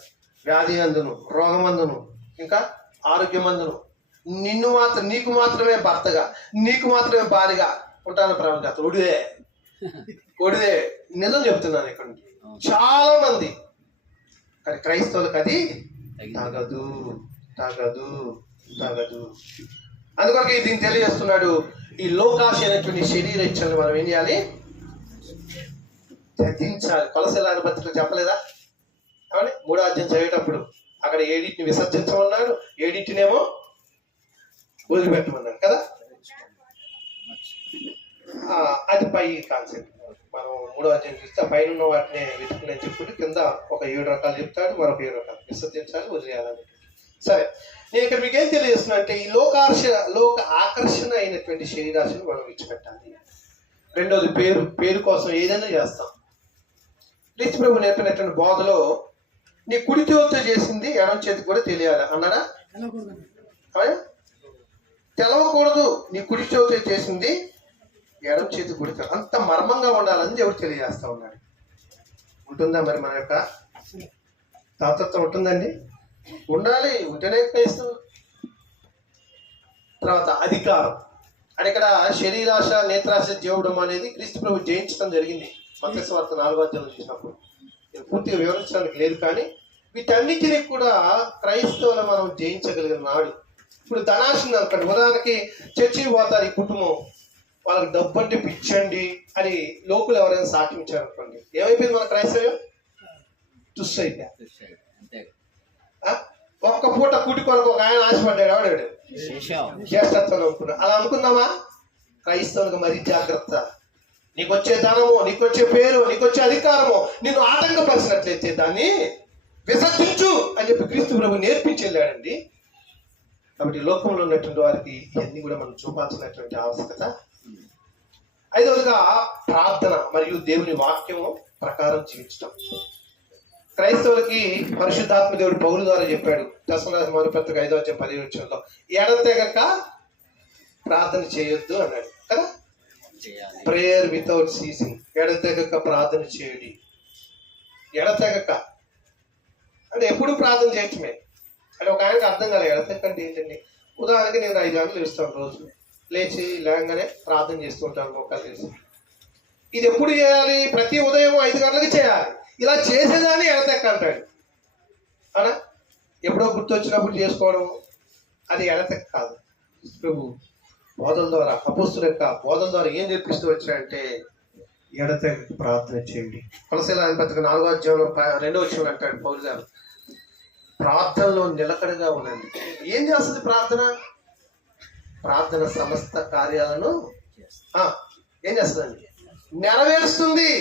వ్యాధి అందును, రోగమందును, ఇంకా ఆరోగ్యమందును నీకు మాత్రమే భర్తగా, నీకు మాత్రమే భార్యగా ఉంటాను ప్రమాణం చేస్తాను. ఒడిదే నిజం చెప్తున్నాను ఇక్కడ చాలా మంది. కానీ క్రైస్తవులకు అది తాగదు. అందుకొరకు దీన్ని తెలియజేస్తున్నాడు. ఈ లోకాశ అయినటువంటి శరీర ఇచ్చలను మనం ఏం చేయాలి? త్యజించాలి. కొలసెలాని పత్రికలు చెప్పలేదా? అవును, 3వ అధ్యాయం చదివేటప్పుడు అక్కడ 7 విసర్జించమన్నాడు, 7 వదిలిపెట్టమన్నాడు కదా. అది పై కాన్సెప్ట్. మనం 3వ అధ్యాయం చూస్తే పైన ఉన్న వాటిని వెతుకుని చెప్పుకుంటే కింద ఒక 7 రకాలు చెప్తాడు, మరొక 7 రకాలు విసర్జించాలి, వదిలేయాలని. సరే, నేను ఇక్కడ మీకు ఏం తెలియజేస్తున్నా అంటే ఈ లోక ఆకర్షణ అయినటువంటి శరీరాశను మనం విడిచిపెట్టాలి. రెండోది పేరు కోసం ఏదైనా చేస్తాం. క్రీస్తు ప్రభువు నేర్పినటువంటి బోధలో నీ కుడి చేతితో చేసింది ఎడమ చేతికి కూడా తెలియాలి అన్నాడా? తెలవకూడదు. నీ కుడి చేతితో చేసింది ఎడమ చేతికి కూడా అంత మర్మంగా ఉండాలని దేవుడు తెలియజేస్తా ఉన్నాడు. ఉంటుందా మరి మన యొక్క తాతత్వం? ఉంటుందండి, ఉండాలి. ఉంటేనే క్రైస్తవం. తర్వాత అధికారం అని ఇక్కడ శరీరాశ, నేత్రాశ, జీవడం అనేది క్రీస్తు ప్రభు జయించడం జరిగింది. మత్తయి సువార్త 4వ అధ్యాయంలో చూసినప్పుడు నేను పూర్తిగా వివరించడానికి లేదు, కానీ వీటన్నిటినీ కూడా క్రైస్తవులు మనం జయించగలిగిన నాడు. ఇప్పుడు ధనాశం అనుకోండి, ఉదాహరణకి చర్చికి పోతారు ఈ కుటుంబం, వాళ్ళకి డబ్బు అంటే పిచ్చండి అని లోకులు ఎవరైనా సాటించారు అనుకోండి, ఏమైపోయింది మన క్రైస్తవ్యం? తుస్సు అయిపోయా. ఒక్క పూట కూటి కొరకు ఒక ఆయన ఆశపడ్డాడు, ఆడాడు జ్యేష్ఠత్వం అనుకున్నాడు. అలా అనుకుందామా? క్రైస్తవులకు మరీ జాగ్రత్త. నీకు వచ్చే ధనము, నీకు వచ్చే పేరు, నీకు వచ్చే అధికారము నిన్ను ఆటంకపరిచినట్లయితే దాన్ని విసర్జించు అని చెప్పి క్రీస్తు ప్రభు నేర్పించి వెళ్ళాడండి. కాబట్టి లోకంలో ఉన్నటువంటి వారికి ఇవన్నీ కూడా మనం చూపాల్సినటువంటి ఆవశ్యకత. 5వదిగా ప్రార్థన మరియు దేవుని వాక్యము ప్రకారం జీవించడం. క్రైస్తవులకి పరిశుద్ధాత్మ దేవుడు పౌలు ద్వారా చెప్పాడు. దశమరాశి మొదటి పత్రిక 5వ అధ్యాయం 15 ఎడతెగక ప్రార్థన చేయొద్దు అన్నాడు కదా. Prayer without ceasing. ఎడతెగక ప్రార్థన చేయడి. ఎడతెగక అంటే ఎప్పుడు ప్రార్థన చేయటమే. అంటే ఒక ఆయనకు అర్థం కాలేదు ఎడతెగక అంటే ఏంటండి. ఉదాహరణకి నేను 5 గంటలు లేస్తాను, రోజు లేచి లేగానే ప్రార్థన చేస్తూ ఉంటాను మొక్కలు చేసి. ఇది ఎప్పుడు చేయాలి? ప్రతి ఉదయం 5 గంటలకి చేయాలి. ఇలా చేసేదాన్ని ఎడతెక్క అంటాడు. అవునా? ఎప్పుడో గుర్తొచ్చినప్పుడు చేసుకోవడం అది ఎడతెక్క కాదు. ప్రభు బోధల ద్వారా, అపోస్తుల యొక్క బోధల ద్వారా ఏం నేర్పిస్తూ వచ్చాడంటే ఎడతెగక ప్రార్థన చేయండి. కొలస్సీయుల పత్రిక 4వ అధ్యాయంలో 2వ వచనం అంటాడు పౌలు గారు, ప్రార్థనలో నిలకడగా ఉండండి. ఏం చేస్తుంది ప్రార్థన? ప్రార్థన సమస్త కార్యాలను ఏం చేస్తుందండి? నెరవేరుస్తుంది.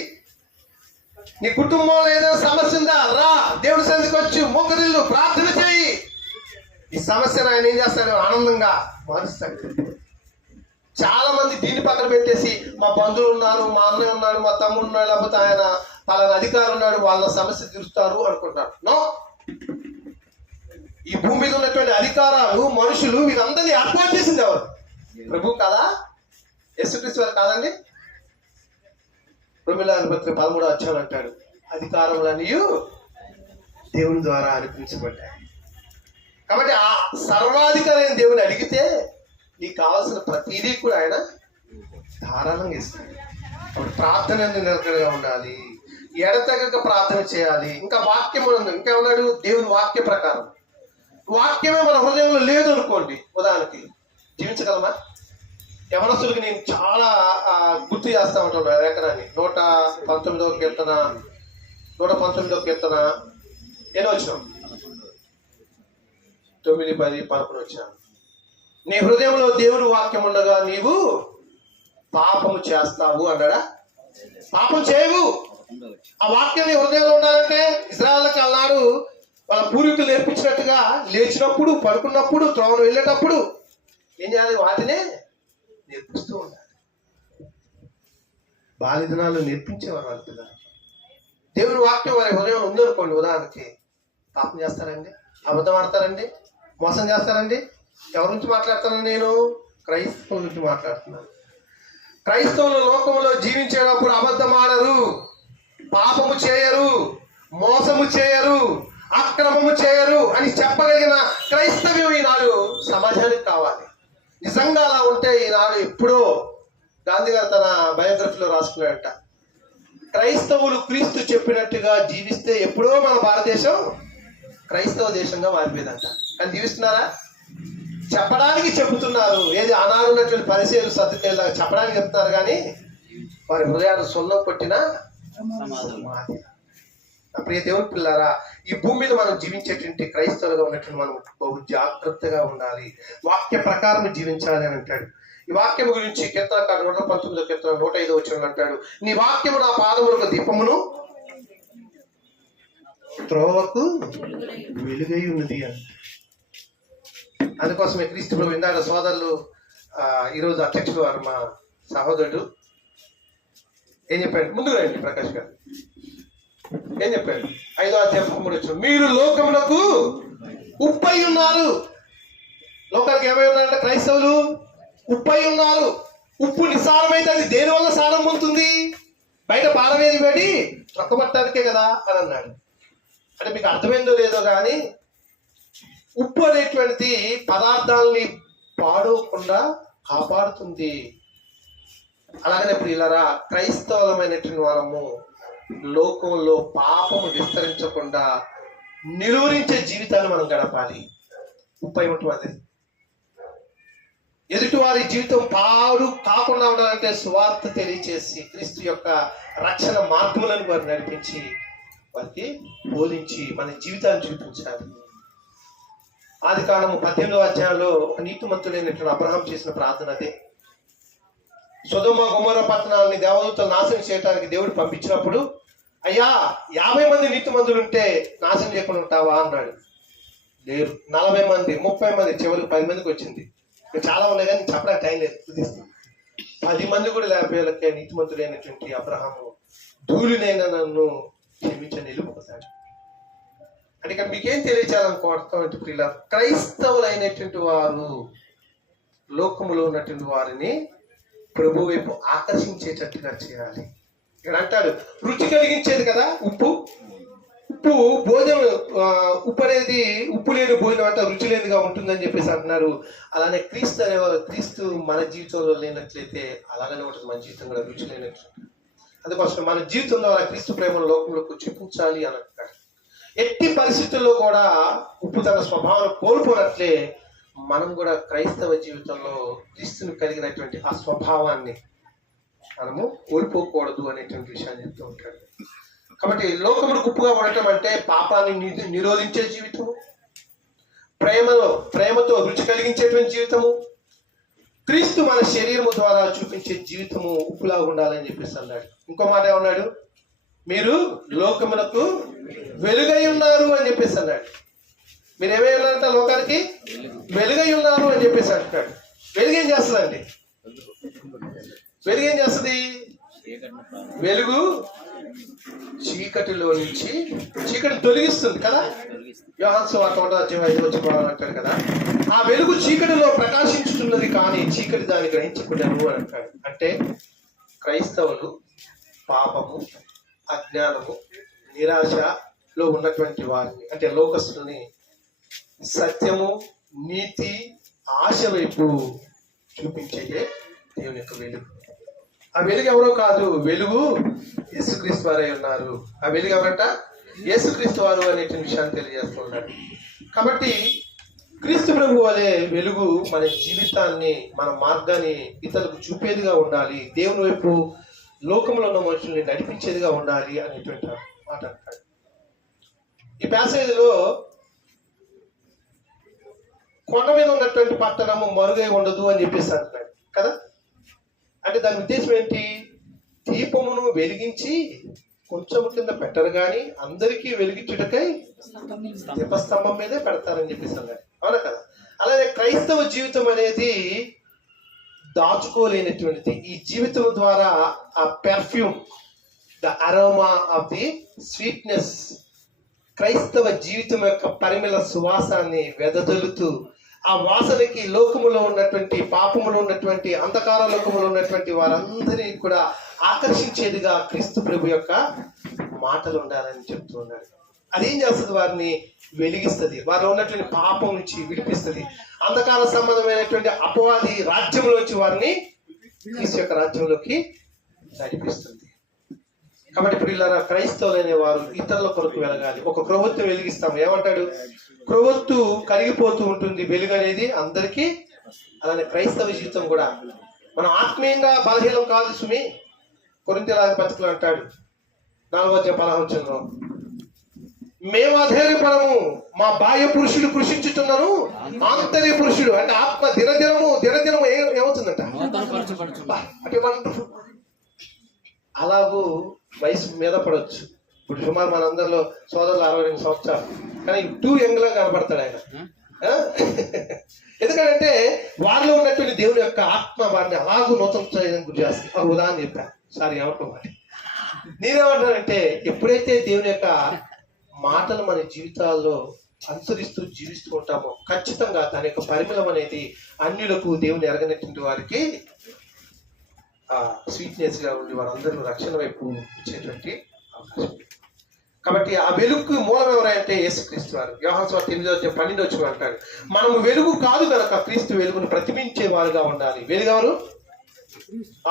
నీ కుటుంబంలో ఏదైనా సమస్య ఉందా? రా, దేవుడి సన్నిధికి వచ్చి మోకరిల్లు ప్రార్థన చేయి. ఈ సమస్యను ఆయన ఏం చేస్తాడు? ఆనందంగా మారుస్తాడు. చాలా మంది దీన్ని పక్కన పెట్టేసి మా బంధువులు ఉన్నారు, మా అన్నయ్య ఉన్నాడు, మా తమ్ముడు ఉన్నాడు, లేకపోతే ఆయన పలానా అధికారి ఉన్నాడు, వాళ్ళ సమస్య తీరుస్తారు అనుకుంటారు. నో, ఈ భూమి మీద ఉన్నటువంటి అధికారాలు, మనుషులు, వీరందరినీ ఏర్పాటు చేసింది ఎవరు? ప్రభు కాదా? యేసుక్రీస్తు వారు కాదండి? రోమీయులకు పత్రిక 13వ అధ్యాయం అంటాడు, అధికారములన్నీ దేవుని ద్వారా అనిపించబడ్డాయి. కాబట్టి ఆ సర్వాధికారి అయిన దేవుని అడిగితే నీకు కావాల్సిన ప్రతిదీ కూడా ఆయన ధారాళంగా ఇస్తాడు. కాబట్టి ప్రార్థన నిలకడగా ఉండాలి, ఎడతెగక ప్రార్థన చేయాలి. ఇంకా వాక్యం ఉంది, ఇంకా ఉన్నాడు దేవుని వాక్య ప్రకారం. వాక్యమే మన హృదయంలో లేదు అనుకోండి, ఉదాహరణకి జీవించగలమా? యవనస్తులకి నేను చాలా గుర్తు చేస్తా ఉంటాను లేఖనాన్ని. 119వ కీర్తన 119వ కీర్తన ఎన్నో వచ్చినాం? 9, 10, 11 వచ్చినాం. నీ హృదయంలో దేవుని వాక్యం ఉండగా నీవు పాపము చేస్తావు అన్నాడా? పాపం చేయవు. ఆ వాక్యం నీ హృదయంలో ఉండాలంటే ఇశ్రాయేలుకి అన్నాడు, వాళ్ళ పూర్వీకులు నేర్పించినట్టుగా లేచినప్పుడు, పడుకున్నప్పుడు, త్రోవను వెళ్ళేటప్పుడు ఏం చేయాలి? వాటినే నేర్పిస్తూ ఉండాలి. బాల్య దినాల్లో నేర్పించేవారు వాళ్ళ పిల్లలు. దేవుని వాక్యం వారి హృదయంలో ఉందనుకోండి, ఉదాహరణకి పాపం చేస్తారండి, అబద్ధం ఆడతారండి, మోసం చేస్తారండి. ఎవరి నుంచి మాట్లాడుతున్నాను నేను? క్రైస్తవుల నుంచి మాట్లాడుతున్నాను. క్రైస్తవుల లోకంలో జీవించేటప్పుడు అబద్ధం ఆడరు, పాపము చేయరు, మోసము చేయరు, అక్రమము చేయరు అని చెప్పగలిగిన క్రైస్తవ్యం ఈనాడు సమాజానికి కావాలి. నిజంగా అలా ఉంటే ఈనాడు ఎప్పుడో గాంధీ గారు తన బయోగ్రఫీలో రాసుకున్నాడంట, క్రైస్తవులు క్రీస్తు చెప్పినట్టుగా జీవిస్తే ఎప్పుడో మన భారతదేశం క్రైస్తవ దేశంగా మారిపోయిందంట. కానీ జీవిస్తున్నారా? చెప్పడానికి చెబుతున్నారు. ఏది ఆనాడు ఉన్నటువంటి పరిచయాలు సర్దుకేలా చెప్పడానికి చెప్తున్నారు, కానీ వారి హృదయాలు సున్నం కొట్టినా సమాధి. ప్రియ దేవుని పిల్లారా, ఈ భూమి మీద మనం జీవించేటువంటి క్రైస్తవులుగా ఉన్నటువంటి మనం బహు జాగ్రత్తగా ఉండాలి, వాక్య ప్రకారం జీవించాలి అని అంటాడు. ఈ వాక్యం గురించి కీర్తనకారుడు 119వ కీర్తన 105వ వచనంలో అంటాడు, నీ వాక్యము నా పాదములకు దీపమును త్రోవకు వెలుగై ఉన్నది అని. అందుకోసమే క్రీస్తు ప్రభు ఇందాక సోదరులు ఈరోజు అధ్యక్షుడు వారు మా సహోదరుడు ఏం చెప్పాడు? ముందుకు రండి ప్రకాష్ గారు. ఏం చెప్పాడు? 5వ అధ్యాయం 3వ వచనం, మీరు లోకములకు ఉప్పై ఉన్నారు. లోకానికి ఏమై ఉన్నారంటే క్రైస్తవులు ఉప్పై ఉన్నారు. ఉప్పు నిస్సారమైతే అది దేని వల్ల సారం పొందుతుంది? బయట పారవేది పెడి రొక్కబట్టడానికే కదా అని అన్నాడు. అంటే మీకు అర్థమైందో లేదో కానీ ఉప్పు అనేటువంటిది పదార్థాలని పాడవకుండా కాపాడుతుంది. అలాగనే ప్రియులారా, క్రైస్తవులమైనటువంటి వాళ్ళము లోకంలో పాపము విస్తరించకుండా నిలువరించే జీవితాన్ని మనం గడపాలి. ఉప్పు ఏమిటి? ఎదుటి వారి జీవితం పాడు కాకుండా ఉండాలంటే సువార్త తెలియచేసి క్రీస్తు యొక్క రక్షణ మార్గములను వారు నడిపించి వారికి బోధించి మన జీవితాన్ని చూపించాలి. ఆదికాండము 18వ అధ్యాయంలో నీతిమంతుడైనటువంటి అబ్రహాం చేసిన ప్రార్థన అదే. సొదొమ గొమొర్రా పట్టణాలని దేవదూతలు నాశనం చేయడానికి దేవుడు పంపించినప్పుడు, అయ్యా 50 మంది నీతిమంతులు ఉంటే నాశనం చేయకుండా ఉంటావా అన్నాడు. లేరు. 40 మంది, 30 మంది, చివరికి 10 మందికి వచ్చింది. చాలా ఉన్నాయి కానీ చెప్పడానికి టైం లేదు. 10 మంది కూడా లేకపోతే నీతిమంతుడైనటువంటి అబ్రహాము ధూళినైనా నన్ను క్షమించని వెళ్ళిపోతాడు. అంటే ఇక్కడ మీకేం తెలియచేయాలనుకోవడం ప్రియుల, క్రైస్తవులైనటువంటి వారు లోకములో ఉన్నటువంటి వారిని ప్రభు వైపు ఆకర్షించేటట్టుగా చేయాలి. ఇక్కడ అంటాడు రుచి కలిగించేది కదా ఉప్పు. ఉప్పు భోజనం, ఉప్పు అనేది ఉప్పు లేని భోజనం అంటే రుచి లేనిగా ఉంటుందని చెప్పేసి అంటున్నారు. అలానే క్రీస్తు అనేవారు, క్రీస్తు మన జీవితంలో లేనట్లయితే అలాగనే ఉంటుంది మన జీవితం కూడా రుచి లేనట్లు. అందుకోసం మన జీవితం ద్వారా క్రీస్తు ప్రేమను లోకంలోకి చూపించాలి అని అంటాడు. ఎట్టి పరిస్థితుల్లో కూడా ఉప్పు తన స్వభావాన్ని కోల్పోనట్లే మనం కూడా క్రైస్తవ జీవితంలో క్రీస్తుని కలిగినటువంటి ఆ స్వభావాన్ని మనము కోల్పోకూడదు అనేటువంటి విషయాన్ని చెప్తూ ఉంటాడు. కాబట్టి లోకమును ఉప్పుగా ఉండటం అంటే పాపాన్ని నిరోధించే జీవితము, ప్రేమతో రుచి కలిగించేటువంటి జీవితము, క్రీస్తు మన శరీరము ద్వారా చూపించే జీవితము ఉప్పులా ఉండాలని చెప్పేసి అన్నాడు. ఇంకో మాట ఏమన్నాడు? మీరు లోకములకు వెలుగై ఉన్నారు అని చెప్పేసి అన్నాడు. మీరు ఏమై ఉన్నారంట? లోకానికి వెలుగై ఉన్నారు అని చెప్పేసి అంటున్నాడు. వెలుగు ఏం చేస్తుందండి? వెలుగు ఏం చేస్తుంది? వెలుగు చీకటిలో నుంచి చీకటి తొలగిస్తుంది కదా. యోహాను సువార్త 1:5 అంటాడు కదా, ఆ వెలుగు చీకటిలో ప్రకాశించుతున్నది కానీ చీకటి దాన్ని గ్రహించకూడదు అని అంటాడు. అంటే క్రైస్తవులు పాపము, అజ్ఞానము, నిరాశలో ఉన్నటువంటి వారిని, అంటే లోకస్తుల్ని సత్యము, నీతి, ఆశ వైపు చూపించేదే దేవుని యొక్క వెలుగు. ఆ వెలుగు ఎవరో కాదు, వెలుగు యేసుక్రీస్తు వారై ఉన్నారు. ఆ వెలుగు ఎవరంట? యేసుక్రీస్తు వారు అనే విషయాన్ని తెలియజేస్తున్నాడు. కాబట్టి క్రీస్తు ప్రభు వలె వెలుగు మన జీవితాన్ని, మన మార్గాన్ని ఇతరులకు చూపేదిగా ఉండాలి, దేవుని వైపు లోకంలో ఉన్న మనుషుల్ని నడిపించేదిగా ఉండాలి అనేటువంటి మాట అంటాడు. ఈ ప్యాసేజ్లో కొండ మీద ఉన్నటువంటి పట్టణము మరుగై ఉండదు అని చెప్పేసి అంటున్నాడు కదా. అంటే దాని ఉద్దేశం ఏంటి? దీపమును వెలిగించి కొంచెం కింద పెట్టరు కానీ అందరికీ వెలిగించుటకై దీపస్తంభం మీదే పెడతారని చెప్పేసి అన్నాడు. అవునా కదా? అలాగే క్రైస్తవ జీవితం అనేది దాచుకోలేనటువంటిది. ఈ జీవితం ద్వారా ఆ perfume, the aroma of the sweetness, క్రైస్తవ జీవితం యొక్క పరిమళ సువాసాన్ని వెదజల్లుతూ ఆ వాసనకి లోకములో ఉన్నటువంటి, పాపములో ఉన్నటువంటి, అంధకార లోకములో ఉన్నటువంటి వారందరినీ కూడా ఆకర్షించేదిగా క్రీస్తు ప్రభు యొక్క మాటలు ఉండాలని చెప్తూ ఉన్నాడు. అదేం చేస్తుంది? వారిని వెలిగిస్తుంది, వారిలో ఉన్నటువంటి పాపం నుంచి విడిపిస్తుంది, అంధకార సంబంధమైనటువంటి అపవాది రాజ్యంలోంచి వారిని క్రీస్తు యొక్క రాజ్యంలోకి నడిపిస్తుంది. కాబట్టి ప్రియులారా, క్రైస్తవులు అనే వారు ఇతరుల కొరకు వెలగాలి. ఒక క్రొవ్వొత్తు వెలిగిస్తాము, ఏమంటాడు? క్రొవ్వొత్తు కరిగిపోతూ ఉంటుంది, వెలుగు అనేది అందరికీ. అలానే క్రైస్తవ జీవితం కూడా మనం ఆత్మీయంగా బలహీనం కాదు సుమి. కొరింథీయుల పత్రికలో అంటాడు 4:15, మేము అధైర్యపడము, మా బాహ్య పురుషుడు కృషించుతున్నాను, ఆంతర్య పురుషుడు అంటే ఆత్మ దినదినము ఏమవుతుందంట అంటే వండర్ఫుల్. అలాగూ వయసు మీద పడవచ్చు. ఇప్పుడు సుమారు మనందరిలో సోదరులు 62 సంవత్సరాలు, కానీ టూ యంగ్ లా కనబడతాడు ఆయన. ఎందుకంటే వారిలో ఉన్నటువంటి దేవుని యొక్క ఆత్మ వారిని అలాగూ నూతన గురి చేస్తుంది. ఒక ఉదాహరణ చెప్పాను, సారీ ఏమనుకోవాలి. నేనేమంటానంటే, ఎప్పుడైతే దేవుని యొక్క మాటలు మన జీవితాల్లో అనుసరిస్తూ జీవిస్తూ ఉంటామో ఖచ్చితంగా దాని యొక్క పరిమళం అనేది అన్యులకు, దేవుని ఎరగనటువంటి వారికి స్వీట్నెస్ గా ఉండి వారందరూ రక్షణ వైపు వచ్చేటువంటి అవకాశం. కాబట్టి ఆ వెలుగుకు మూలం ఎవరంటే యేసుక్రీస్తు వారు. యోహాను సువార్త 8:12 అంటాడు, మనము వెలుగు కాదు కనుక క్రీస్తు వెలుగును ప్రతిబింబించే వారుగా ఉండాలి. వెలుగు ఎవరు?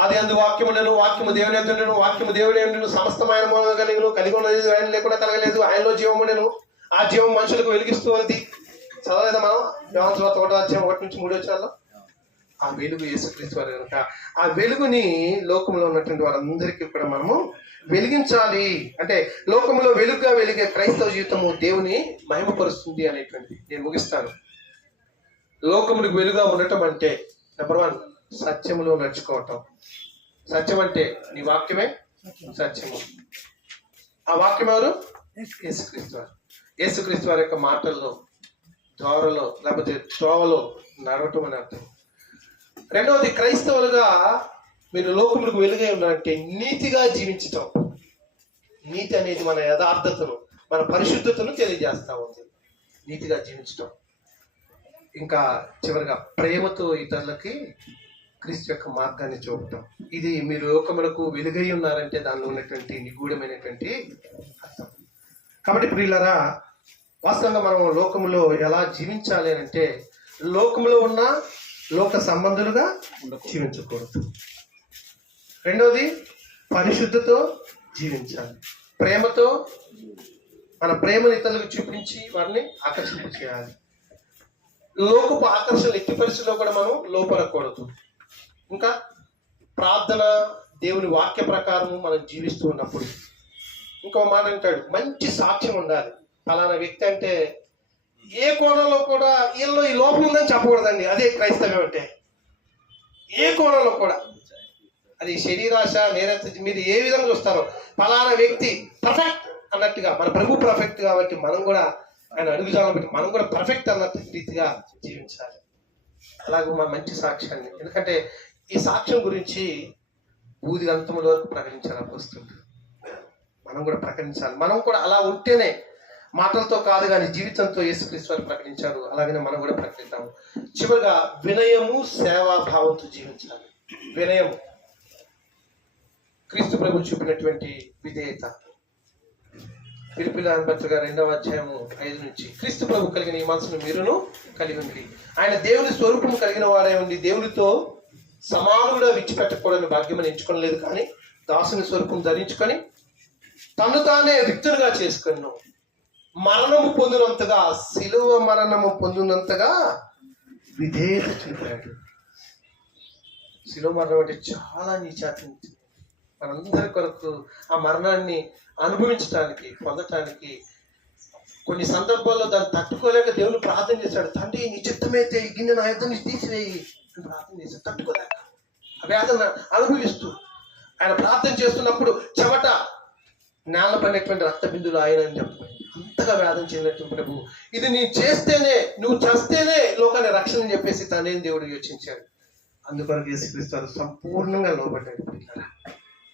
ఆది అందు వాక్యము ఉండెను, వాక్యము దేవుని యొద్ద ఉండెను, వాక్యము దేవుని ఉండెను, సమస్తమైన మూలంగా కలిగి ఉన్నది, ఆయన లేకుండా కలగలేదు, ఆయనలో జీవం ఉండెను, ఆ జీవం మనుషులకు వెలిగిస్తూ ఉన్నది. చదవలేదా మనం యోహాను సువార్త 1:1-3 ఆ వెలుగు యేసుక్రీస్తు వారు కనుక ఆ వెలుగుని లోకంలో ఉన్నటువంటి వారందరికీ కూడా మనము వెలిగించాలి. అంటే లోకంలో వెలుగుగా వెలిగే క్రైస్తవ జీవితము దేవుని మహిమపరుస్తుంది అనేటువంటిది. నేను ముగిస్తాను. లోకమునికి వెలుగుగా ఉండటం అంటే నెంబర్ 1 సత్యములో నడుచుకోవటం. సత్యం అంటే నీ వాక్యమే సత్యము. ఆ వాక్యం ఎవరు? యేసుక్రీస్తు వారు. యేసుక్రీస్తు వారి యొక్క మాటల్లో, ద్వారలో, లేకపోతే త్రోవలో నడవటం అని అర్థం. రెండవది, క్రైస్తవులుగా మీరు లోకములకు వెలుగై ఉన్నారంటే నీతిగా జీవించటం. నీతి అనేది మన యథార్థతను, మన పరిశుద్ధతను తెలియజేస్తా ఉంది. నీతిగా జీవించటం. ఇంకా చివరిగా ప్రేమతో ఇతరులకి క్రీస్తు యొక్క మార్గాన్ని చూపటం. ఇది మీరు లోకములకు వెలుగై ఉన్నారంటే దానిలో ఉన్నటువంటి నిగూఢమైనటువంటి అర్థం. కాబట్టి ప్రియులారా, వాస్తవంగా మనం లోకములో ఎలా జీవించాలి అంటే లోకములో ఉన్న లోక సంబంధులుగా జీవించకూడదు. రెండవది, పరిశుద్ధతో జీవించాలి. ప్రేమతో మన ప్రేమను ఇతరులకు చూపించి వారిని ఆకర్షింప చేయాలి. లోకపు ఆకర్షణలు ఎట్టి పరిస్థితుల్లో కూడా మనం లోపడకూడదు. ఇంకా ప్రార్థన, దేవుని వాక్య ప్రకారం మనం జీవిస్తూ ఉన్నప్పుడు ఇంకో మాట అంటాడు, మంచి సాక్ష్యం ఉండాలి. ఫలానా వ్యక్తి అంటే ఏ కోణంలో కూడా వీళ్ళలో ఈ లోపం ఉందని చెప్పకూడదండి. అదే క్రైస్తవ్యం అంటే. ఏ కోణంలో కూడా. అది శరీరాశ నేరత మీరు ఏ విధంగా చూస్తారో, ఫలానా వ్యక్తి పర్ఫెక్ట్ అన్నట్టుగా, మన ప్రభు పర్ఫెక్ట్ కాబట్టి మనం కూడా ఆయన అడుగుజాలను బట్టి మనం కూడా పర్ఫెక్ట్ అన్నట్టు రీతిగా జీవించాలి. అలాగే మన మంచి సాక్ష్యాన్ని, ఎందుకంటే ఈ సాక్ష్యం గురించి బూది అంతముల వరకు ప్రకటించాలి అపోస్తలుడు. మనం కూడా ప్రకటించాలి. మనం కూడా అలా ఉంటేనే, మాటలతో కాదు కానీ జీవితంతో యేసుక్రీస్తు వారు ప్రకటించారు. అలాగనే మనం కూడా ప్రకటిద్దాము. చివరిగా వినయము, సేవాభావంతో జీవించాలి. వినయము, క్రీస్తు ప్రభు చూపినటువంటి విధేయత. ఫిలిప్పీయుల పత్రిక 2వ అధ్యాయము 5 నుంచి, క్రీస్తు ప్రభు కలిగిన ఈ మనసును మీరును కలిగి ఉంది. ఆయన దేవుని స్వరూపము కలిగిన వాడే ఉండి దేవునితో సమానుగా విడిచిపెట్టకూడని భాగ్యమని ఎంచుకోలేదు, కానీ దాసుని స్వరూపం ధరించుకొని తను తానే రిక్తులుగా చేసుకున్నాను. మరణము పొందినంతగా, శిలువ మరణము పొందినంతగా విధేయత చూపాడు. శిలువ మరణం అంటే చాలా నీచాతి. మనందరి కొరకు ఆ మరణాన్ని అనుభవించడానికి, పొందటానికి కొన్ని సందర్భాల్లో దాన్ని తట్టుకోలేక దేవుని ప్రార్థన చేశాడు. తండ్రి నీ చిత్తమైతే ఈ గిన్నె నా యుద్ధం నుంచి తీసివేయి అని ప్రార్థన చేశాడు. తట్టుకోలేక ఆ వేదన అనుభవిస్తూ ఆయన ప్రార్థన చేస్తున్నప్పుడు చెమట నేల పడినటువంటి రక్త బిందులు ఆయన అని చెప్పబడింది. అంతగా వేదన చెందినటువంటి ప్రభు, ఇది నేను చేస్తేనే, నువ్వు చేస్తేనే లోకాన్ని రక్షణ అని చెప్పేసి తనేం దేవుడు యోచించాడు. అందుకొరకు యేసుక్రీస్తు సంపూర్ణంగా లోబడ్డాడు.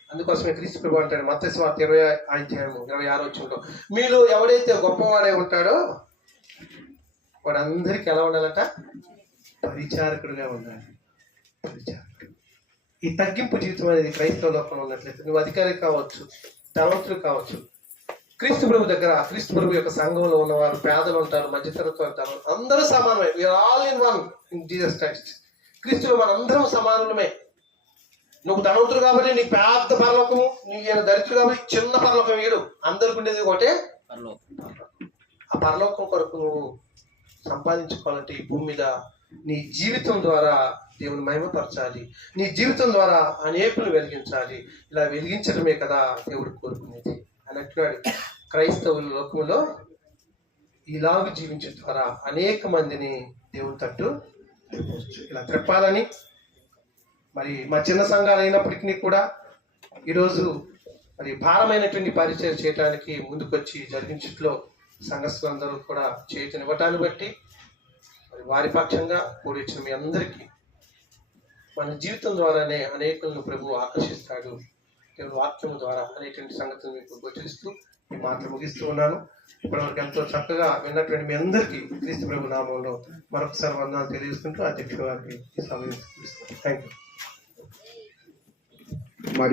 అందుకోసమే క్రీస్తు ప్రభు అంటాడు మత్తయి సువార్త 20వ అధ్యాయము 26వ వచనంలో, మీలో ఎవడైతే గొప్పవాడై ఉంటాడో వాడు అందరికీ ఎలా ఉండాలంట? పరిచారకుడుగా ఉండాలి. పరిచారకుడు. ఈ తగ్గింపు జీవితం అనేది క్రైస్తవ లోకంలో ఉన్నట్లయితే, నువ్వు అధికారి కావచ్చు, ధనవంతులు కావచ్చు, క్రీస్తు ప్రభు దగ్గర, క్రీస్తు ప్రభు యొక్క సంఘంలో ఉన్నవారు, పేదలు ఉంటారు, మధ్యతరగతి ఉంటారు, అందరూ సమానమే. We are all in one in Jesus Christ. క్రీస్తులో మనందరం సమానమే. నువ్వు ధనవంతుడు కాబట్టి నీకు పెద్ద పరలోకము, నీకు దరిద్రుడు కాబట్టి చిన్న పరలోకం వీడు. అందరికి ఉండేది ఒకటే పరలోకం. ఆ పరలోకం కొరకు నువ్వు సంపాదించుకోవాలంటే ఈ భూమి మీద నీ జీవితం ద్వారా దేవుని మహిమపరచాలి. నీ జీవితం ద్వారా అనేకులు వెలిగించాలి. ఇలా వెలిగించడమే కదా దేవుడు కోరుకునేది అని అంటున్నాడు. క్రైస్తవుల లోకంలో ఇలాగ జీవించడం ద్వారా అనేక మందిని దేవుని తట్టు ఇలా త్రెప్పాలని, మరి మా చిన్న సంఘాలు అయినప్పటికీ కూడా ఈరోజు మరి భారమైనటువంటి పరిచయం చేయడానికి ముందుకొచ్చి జరిగించట్లో సంఘస్థులందరూ కూడా చేతినివ్వటాన్ని బట్టి మరి వారి పక్షంగా కూడిచ్చిన మీ అందరికీ మన జీవితం ద్వారానే అనేకులను ప్రభు ఆకర్షిస్తాడు. దేవుని వాక్యం ద్వారా అనేటువంటి సంగతులు మీకు గోచరిస్తూ ఈ మాటలు ముగిస్తూ ఉన్నాను. ఇప్పటివరకు ఎంతో చక్కగా విన్నటువంటి మీ అందరికీ క్రీస్తు ప్రభు నామంలో మరొకసారి వందనాలు తెలియజేసుకుంటూ అధ్యక్షుల వారికి ఈ సమయం థ్యాంక్ యూ.